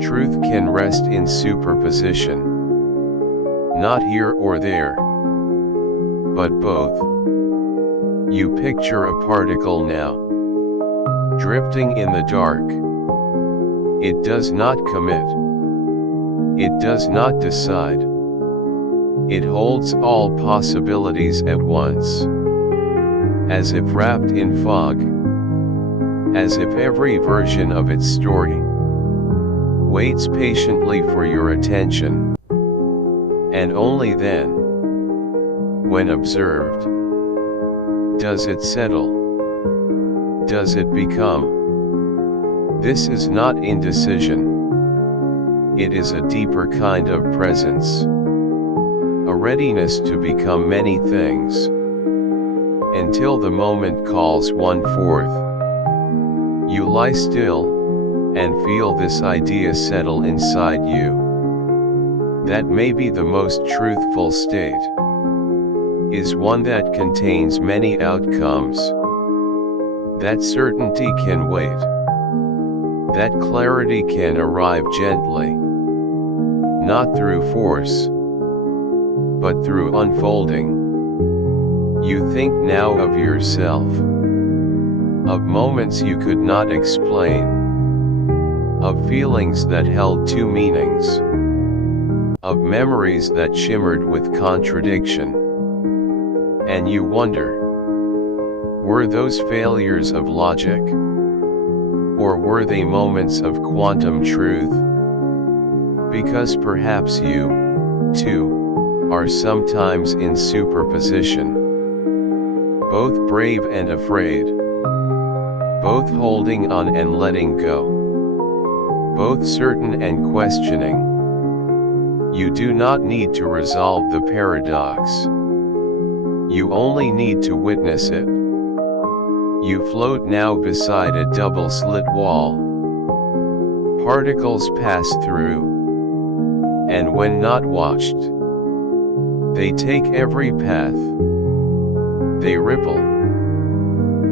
truth can rest in superposition. Not here or there, but both. You picture a particle now, drifting in the dark. It does not commit. It does not decide. It holds all possibilities at once. As if wrapped in fog. As if every version of its story waits patiently for your attention. And only then, when observed, does it settle? Does it become? This is not indecision. It is a deeper kind of presence. A readiness to become many things. Until the moment calls one forth. You lie still, and feel this idea settle inside you. That may be the most truthful state. Is one that contains many outcomes. That certainty can wait. That clarity can arrive gently. Not through force, but through unfolding. You think now of yourself. Of moments you could not explain. Of feelings that held two meanings. Of memories that shimmered with contradiction. And you wonder, were those failures of logic? Or were they moments of quantum truth? Because perhaps you, too, are sometimes in superposition. Both brave and afraid. Both holding on and letting go. Both certain and questioning. You do not need to resolve the paradox. You only need to witness it. You float now beside a double-slit wall. Particles pass through. And when not watched, they take every path. They ripple.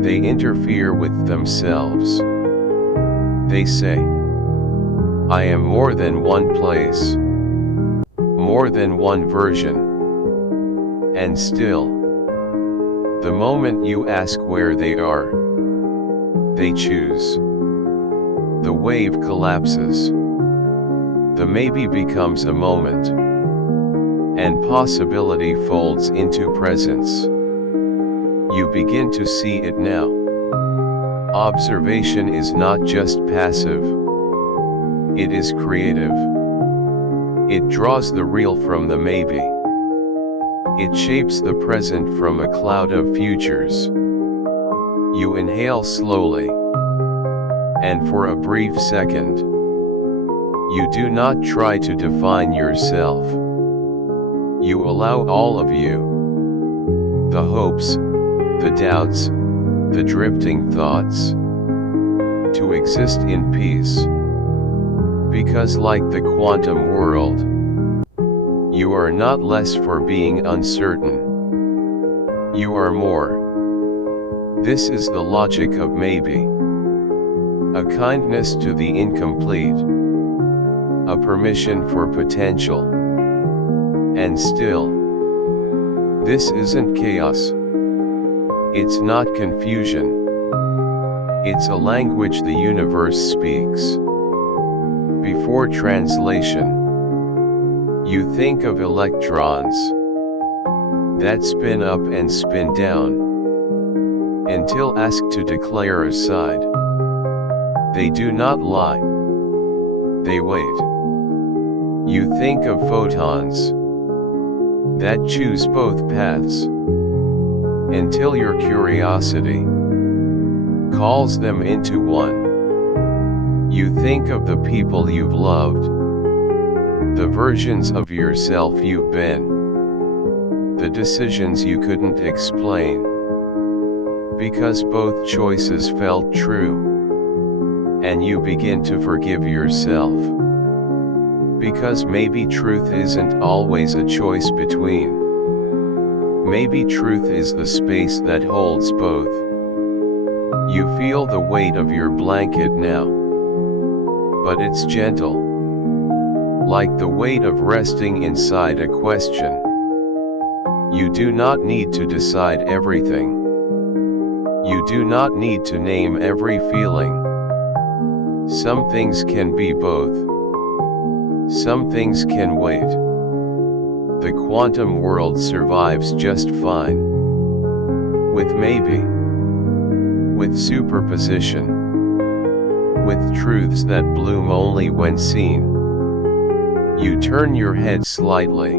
They interfere with themselves. They say, I am more than one place. More more than one version. And still, the moment you ask where they are, they choose. The wave collapses. The maybe becomes a moment. And possibility folds into presence. You begin to see it now. Observation is not just passive. It is creative. It draws the real from the maybe. It shapes the present from a cloud of futures. You inhale slowly. And for a brief second, you do not try to define yourself. You allow all of you. The hopes, the doubts, the drifting thoughts, to exist in peace. Because like the quantum world, you are not less for being uncertain. You are more. This is the logic of maybe. A kindness to the incomplete. A permission for potential. And still, this isn't chaos. It's not confusion. It's a language the universe speaks. Before translation, you think of electrons that spin up and spin down until asked to declare a side. They do not lie. They wait. You think of photons that choose both paths until your curiosity calls them into one. You think of the people you've loved, the versions of yourself you've been, the decisions you couldn't explain, because both choices felt true, and you begin to forgive yourself. Because maybe truth isn't always a choice between. Maybe truth is the space that holds both. You feel the weight of your blanket now. But it's gentle. Like the weight of resting inside a question. You do not need to decide everything. You do not need to name every feeling. Some things can be both. Some things can wait. The quantum world survives just fine. With maybe. With superposition. With truths that bloom only when seen. You turn your head slightly.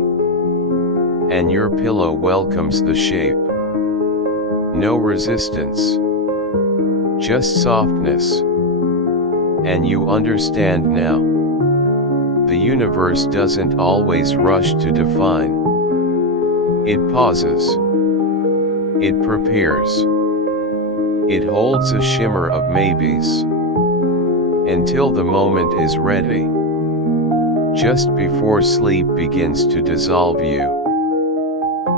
And your pillow welcomes the shape. No resistance. Just softness. And you understand now. The universe doesn't always rush to define. It pauses. It prepares. It holds a shimmer of maybes. Until the moment is ready. Just before sleep begins to dissolve you.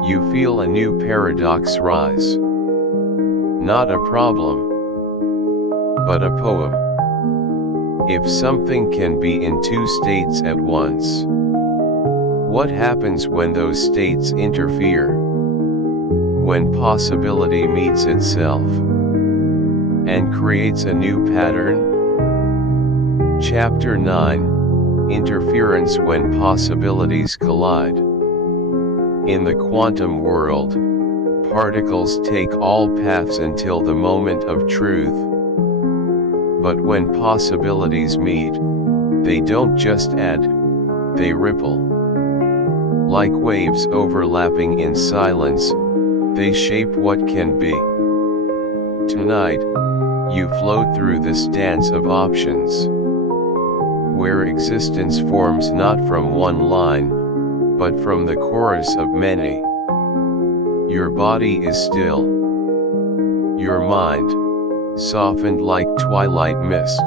You feel a new paradox rise. Not a problem, but a poem. If something can be in two states at once, what happens when those states interfere? When possibility meets itself and creates a new pattern? Chapter 9, Interference when possibilities collide. In the quantum world, particles take all paths until the moment of truth. But when possibilities meet, they don't just add, they ripple. Like waves overlapping in silence, they shape what can be. Tonight, you float through this dance of options, where existence forms not from one line, but from the chorus of many. Your body is still. Your mind, softened like twilight mist.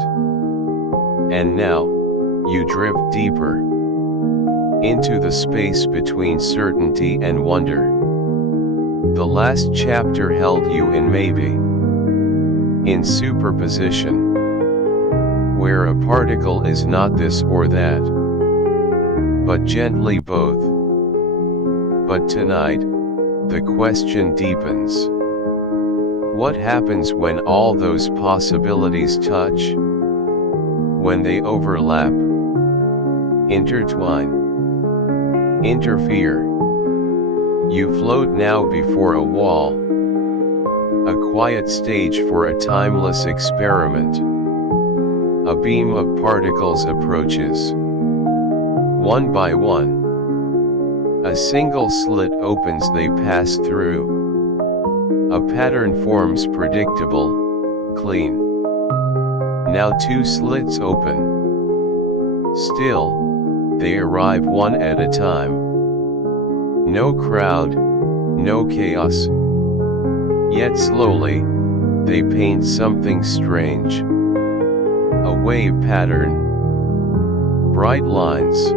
And now, you drift deeper into the space between certainty and wonder. The last chapter held you in maybe, in superposition, where a particle is not this or that, but gently both. But tonight, the question deepens. What happens when all those possibilities touch? When they overlap, intertwine, interfere. You float now before a wall, a quiet stage for a timeless experiment. A beam of particles approaches. One by one. A single slit opens, they pass through. A pattern forms, predictable, clean. Now two slits open. Still, they arrive one at a time. No crowd, no chaos. Yet slowly, they paint something strange. A wave pattern. Bright lines.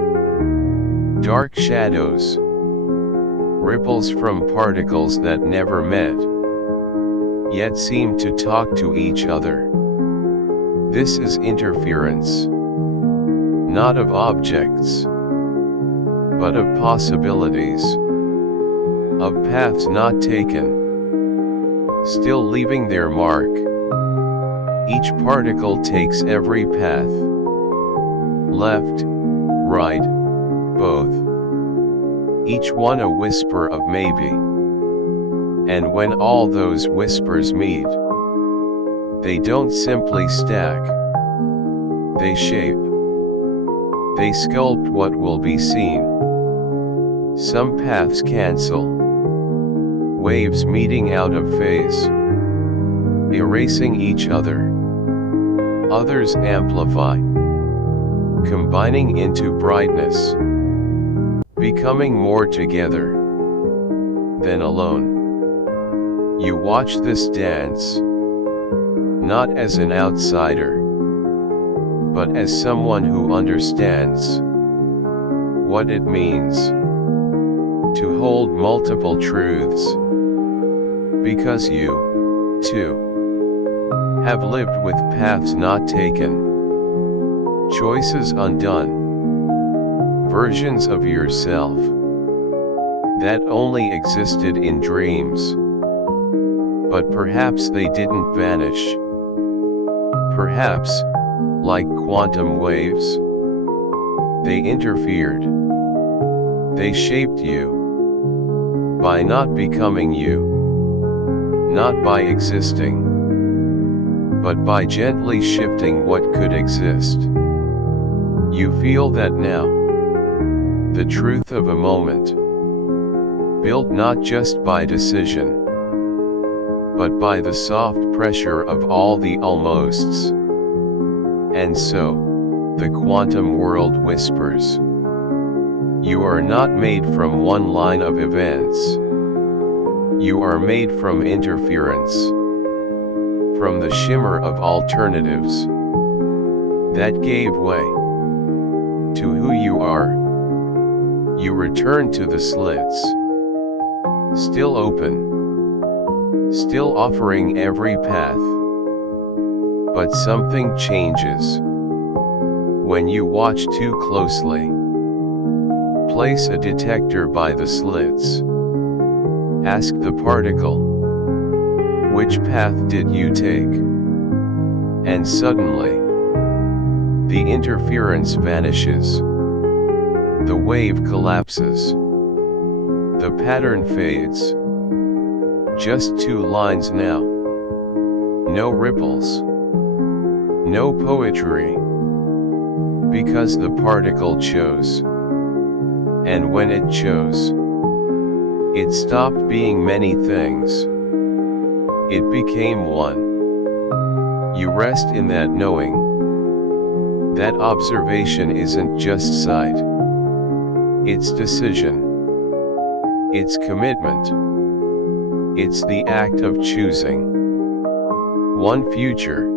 Dark shadows. Ripples from particles that never met, yet seem to talk to each other. This is interference. Not of objects, but of possibilities. Of paths not taken, still leaving their mark. Each particle takes every path. Left, right, both. Each one a whisper of maybe. And when all those whispers meet, they don't simply stack. They shape. They sculpt what will be seen. Some paths cancel. Waves meeting out of phase, erasing each other. Others amplify, combining into brightness, becoming more together than alone. You watch this dance, not as an outsider, but as someone who understands what it means to hold multiple truths. Because you, too, have lived with paths not taken, choices undone, versions of yourself that only existed in dreams. But perhaps they didn't vanish. Perhaps, like quantum waves, they interfered. They shaped you by not becoming you, not by existing, but by gently shifting what could exist. You feel that now. The truth of a moment, built not just by decision, but by the soft pressure of all the almosts. And so, the quantum world whispers. You are not made from one line of events. You are made from interference. From the shimmer of alternatives that gave way to who you are. You return to the slits, still open, still offering every path. But something changes when you watch too closely. Place a detector by the slits. Ask the particle, which path did you take? And suddenly, the interference vanishes. The wave collapses. The pattern fades. Just two lines now. No ripples. No poetry. Because the particle chose. And when it chose, it stopped being many things. It became one. You rest in that knowing. That observation isn't just sight. It's decision. It's commitment. It's the act of choosing one future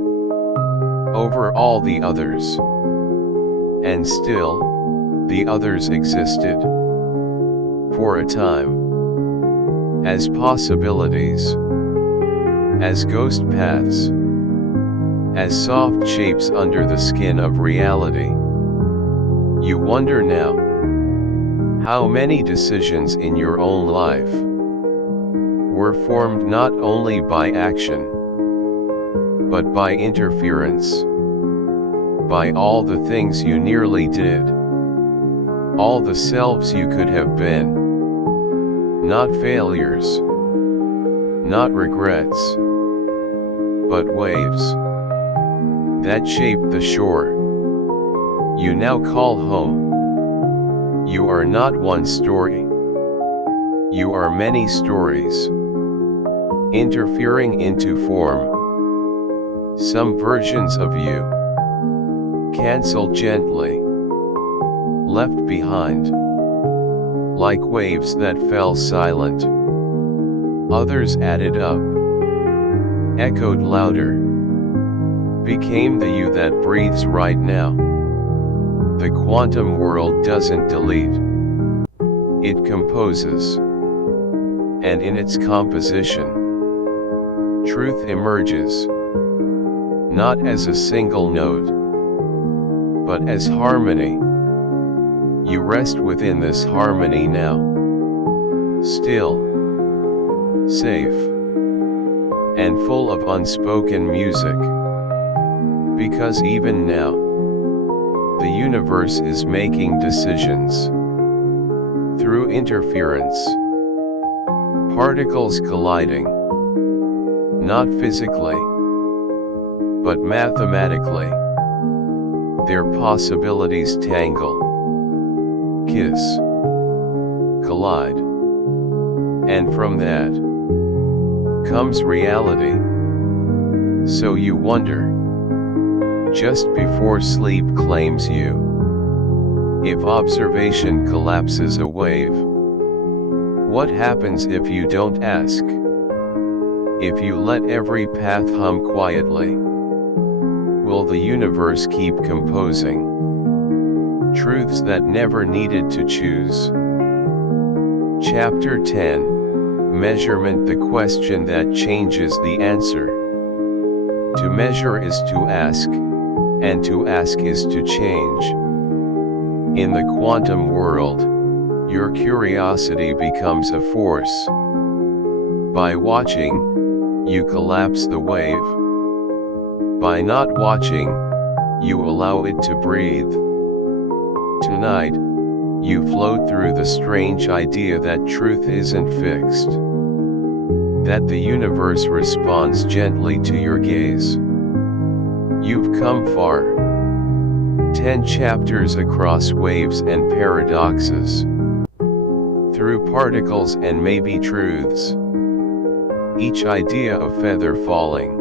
over all the others. And still, the others existed for a time as possibilities, as ghost paths, as soft shapes under the skin of reality. You wonder now, How many decisions in your own life were formed not only by action, but by interference, by all the things you nearly did, all the selves you could have been, not failures, not regrets, but waves that shaped the shore you now call home. You are not one story. You are many stories, interfering into form. Some versions of you, canceled gently, left behind, like waves that fell silent. Others added up, echoed louder, became the you that breathes right now. The quantum world doesn't delete, it composes. And in its composition, truth emerges, not as a single note, but as harmony. You rest within this harmony now, still, safe, and full of unspoken music. Because even now, the universe is making decisions. Through interference, particles colliding, not physically, but mathematically. Their possibilities tangle, kiss, collide. And from that comes reality. So you wonder, just before sleep claims you, if observation collapses a wave, what happens if you don't ask? If you let every path hum quietly, will the universe keep composing truths that never needed to choose? Chapter 10, Measurement, the question that changes the answer. To measure is to ask, and to ask is to change. In the quantum world, your curiosity becomes a force. By watching, you collapse the wave. By not watching, you allow it to breathe. Tonight, you float through the strange idea that truth isn't fixed, that the universe responds gently to your gaze. You've come far. 10 chapters across waves and paradoxes, through particles and maybe truths. Each idea a feather falling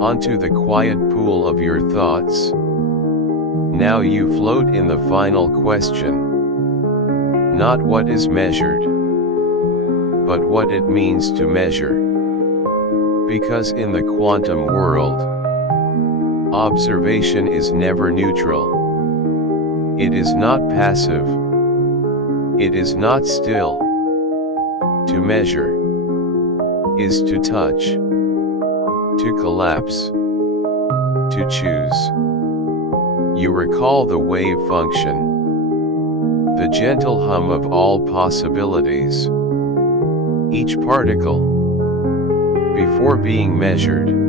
onto the quiet pool of your thoughts. Now you float in the final question. Not what is measured, but what it means to measure. Because in the quantum world, observation is never neutral. It is not passive. It is not still. To measure is to touch, to collapse, to choose. You recall the wave function, the gentle hum of all possibilities. Each particle, before being measured,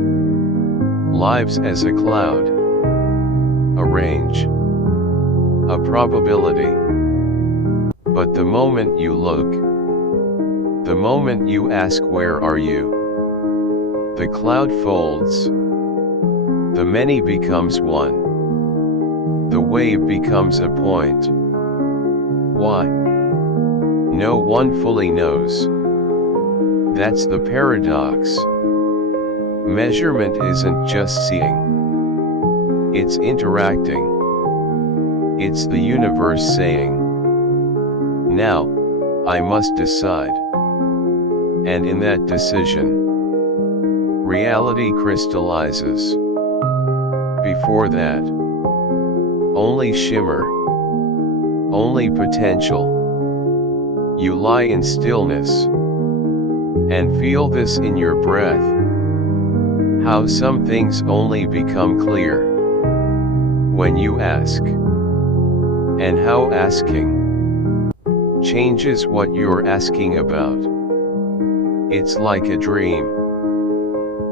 lives as a cloud, a range, a probability. But the moment you look, the moment you ask where are you, the cloud folds, the many becomes one, the wave becomes a point. Why? No one fully knows. That's the paradox. Measurement isn't just seeing, it's interacting. It's the universe saying, now, I must decide. And in that decision, reality crystallizes. Before that, only shimmer, only potential. You lie in stillness, and feel this in your breath. How some things only become clear when you ask, and how asking changes what you're asking about. It's like a dream.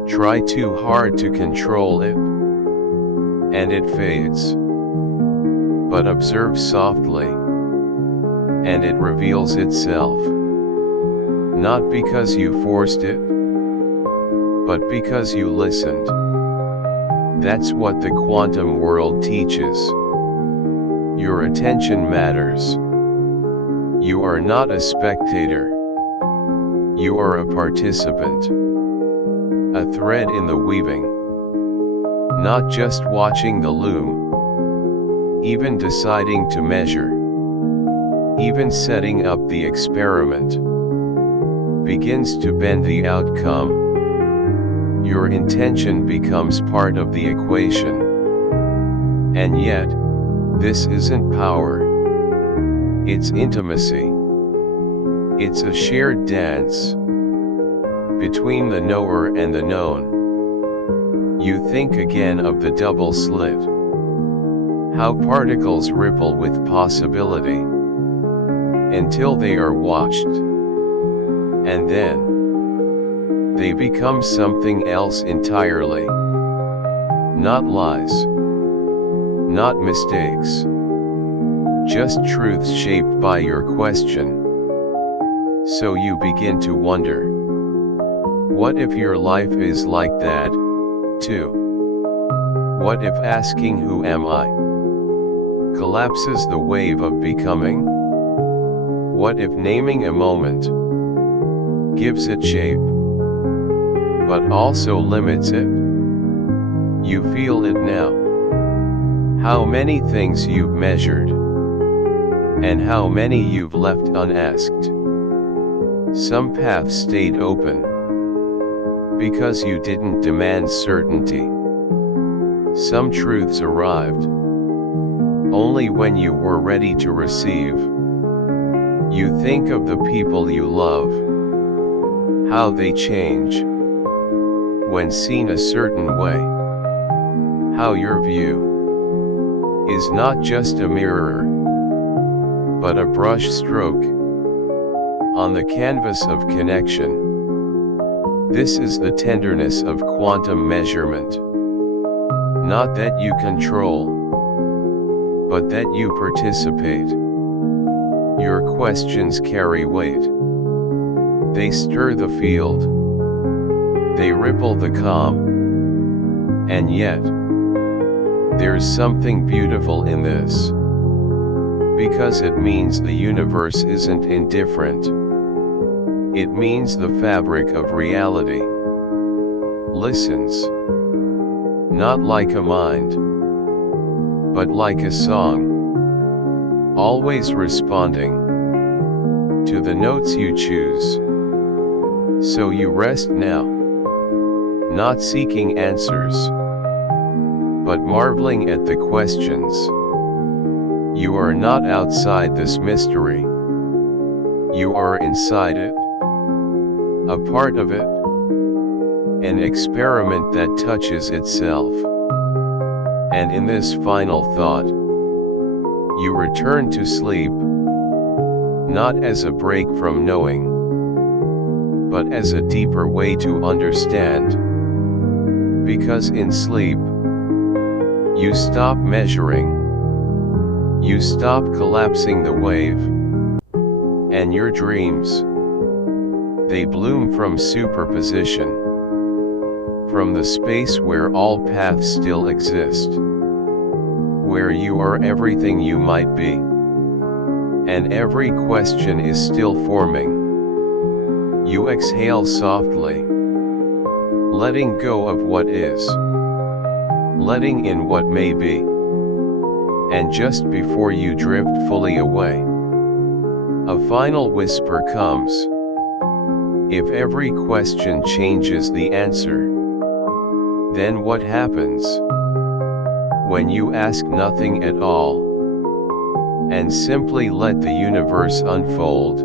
Try too hard to control it, and it fades. But observe softly, and it reveals itself. Not because you forced it, but because you listened. That's what the quantum world teaches. Your attention matters. You are not a spectator. You are a participant. A thread in the weaving. Not just watching the loom. Even deciding to measure. Even setting up the experiment. Begins to bend the outcome. Your intention becomes part of the equation. And yet, this isn't power. It's intimacy. It's a shared dance between the knower and the known. You think again of the double slit. How particles ripple with possibility until they are watched. And then they become something else entirely. Not lies. Not mistakes. Just truths shaped by your question. So you begin to wonder, what if your life is like that, too? What if asking who am I collapses the wave of becoming? What if naming a moment gives it shape, but also limits it? You feel it now. How many things you've measured, and how many you've left unasked. Some paths stayed open, because you didn't demand certainty. Some truths arrived, only when you were ready to receive. You think of the people you love, how they change, when seen a certain way. How your view is not just a mirror, but a brush stroke on the canvas of connection. This is the tenderness of quantum measurement. Not that you control, but that you participate. Your questions carry weight. They stir the field. They ripple the calm. And yet, there's something beautiful in this. Because it means the universe isn't indifferent. It means the fabric of reality listens. Not like a mind, but like a song. Always responding to the notes you choose. So you rest now. Not seeking answers, but marveling at the questions. You are not outside this mystery. You are inside it. A part of it. An experiment that touches itself. And in this final thought, you return to sleep. Not as a break from knowing, but as a deeper way to understand. Because in sleep, you stop measuring. You stop collapsing the wave. And your dreams, they bloom from superposition. From the space where all paths still exist. Where you are everything you might be. And every question is still forming. You exhale softly. Letting go of what is. Letting in what may be. And just before you drift fully away, a final whisper comes. If every question changes the answer, then what happens? When you ask nothing at all, and simply let the universe unfold?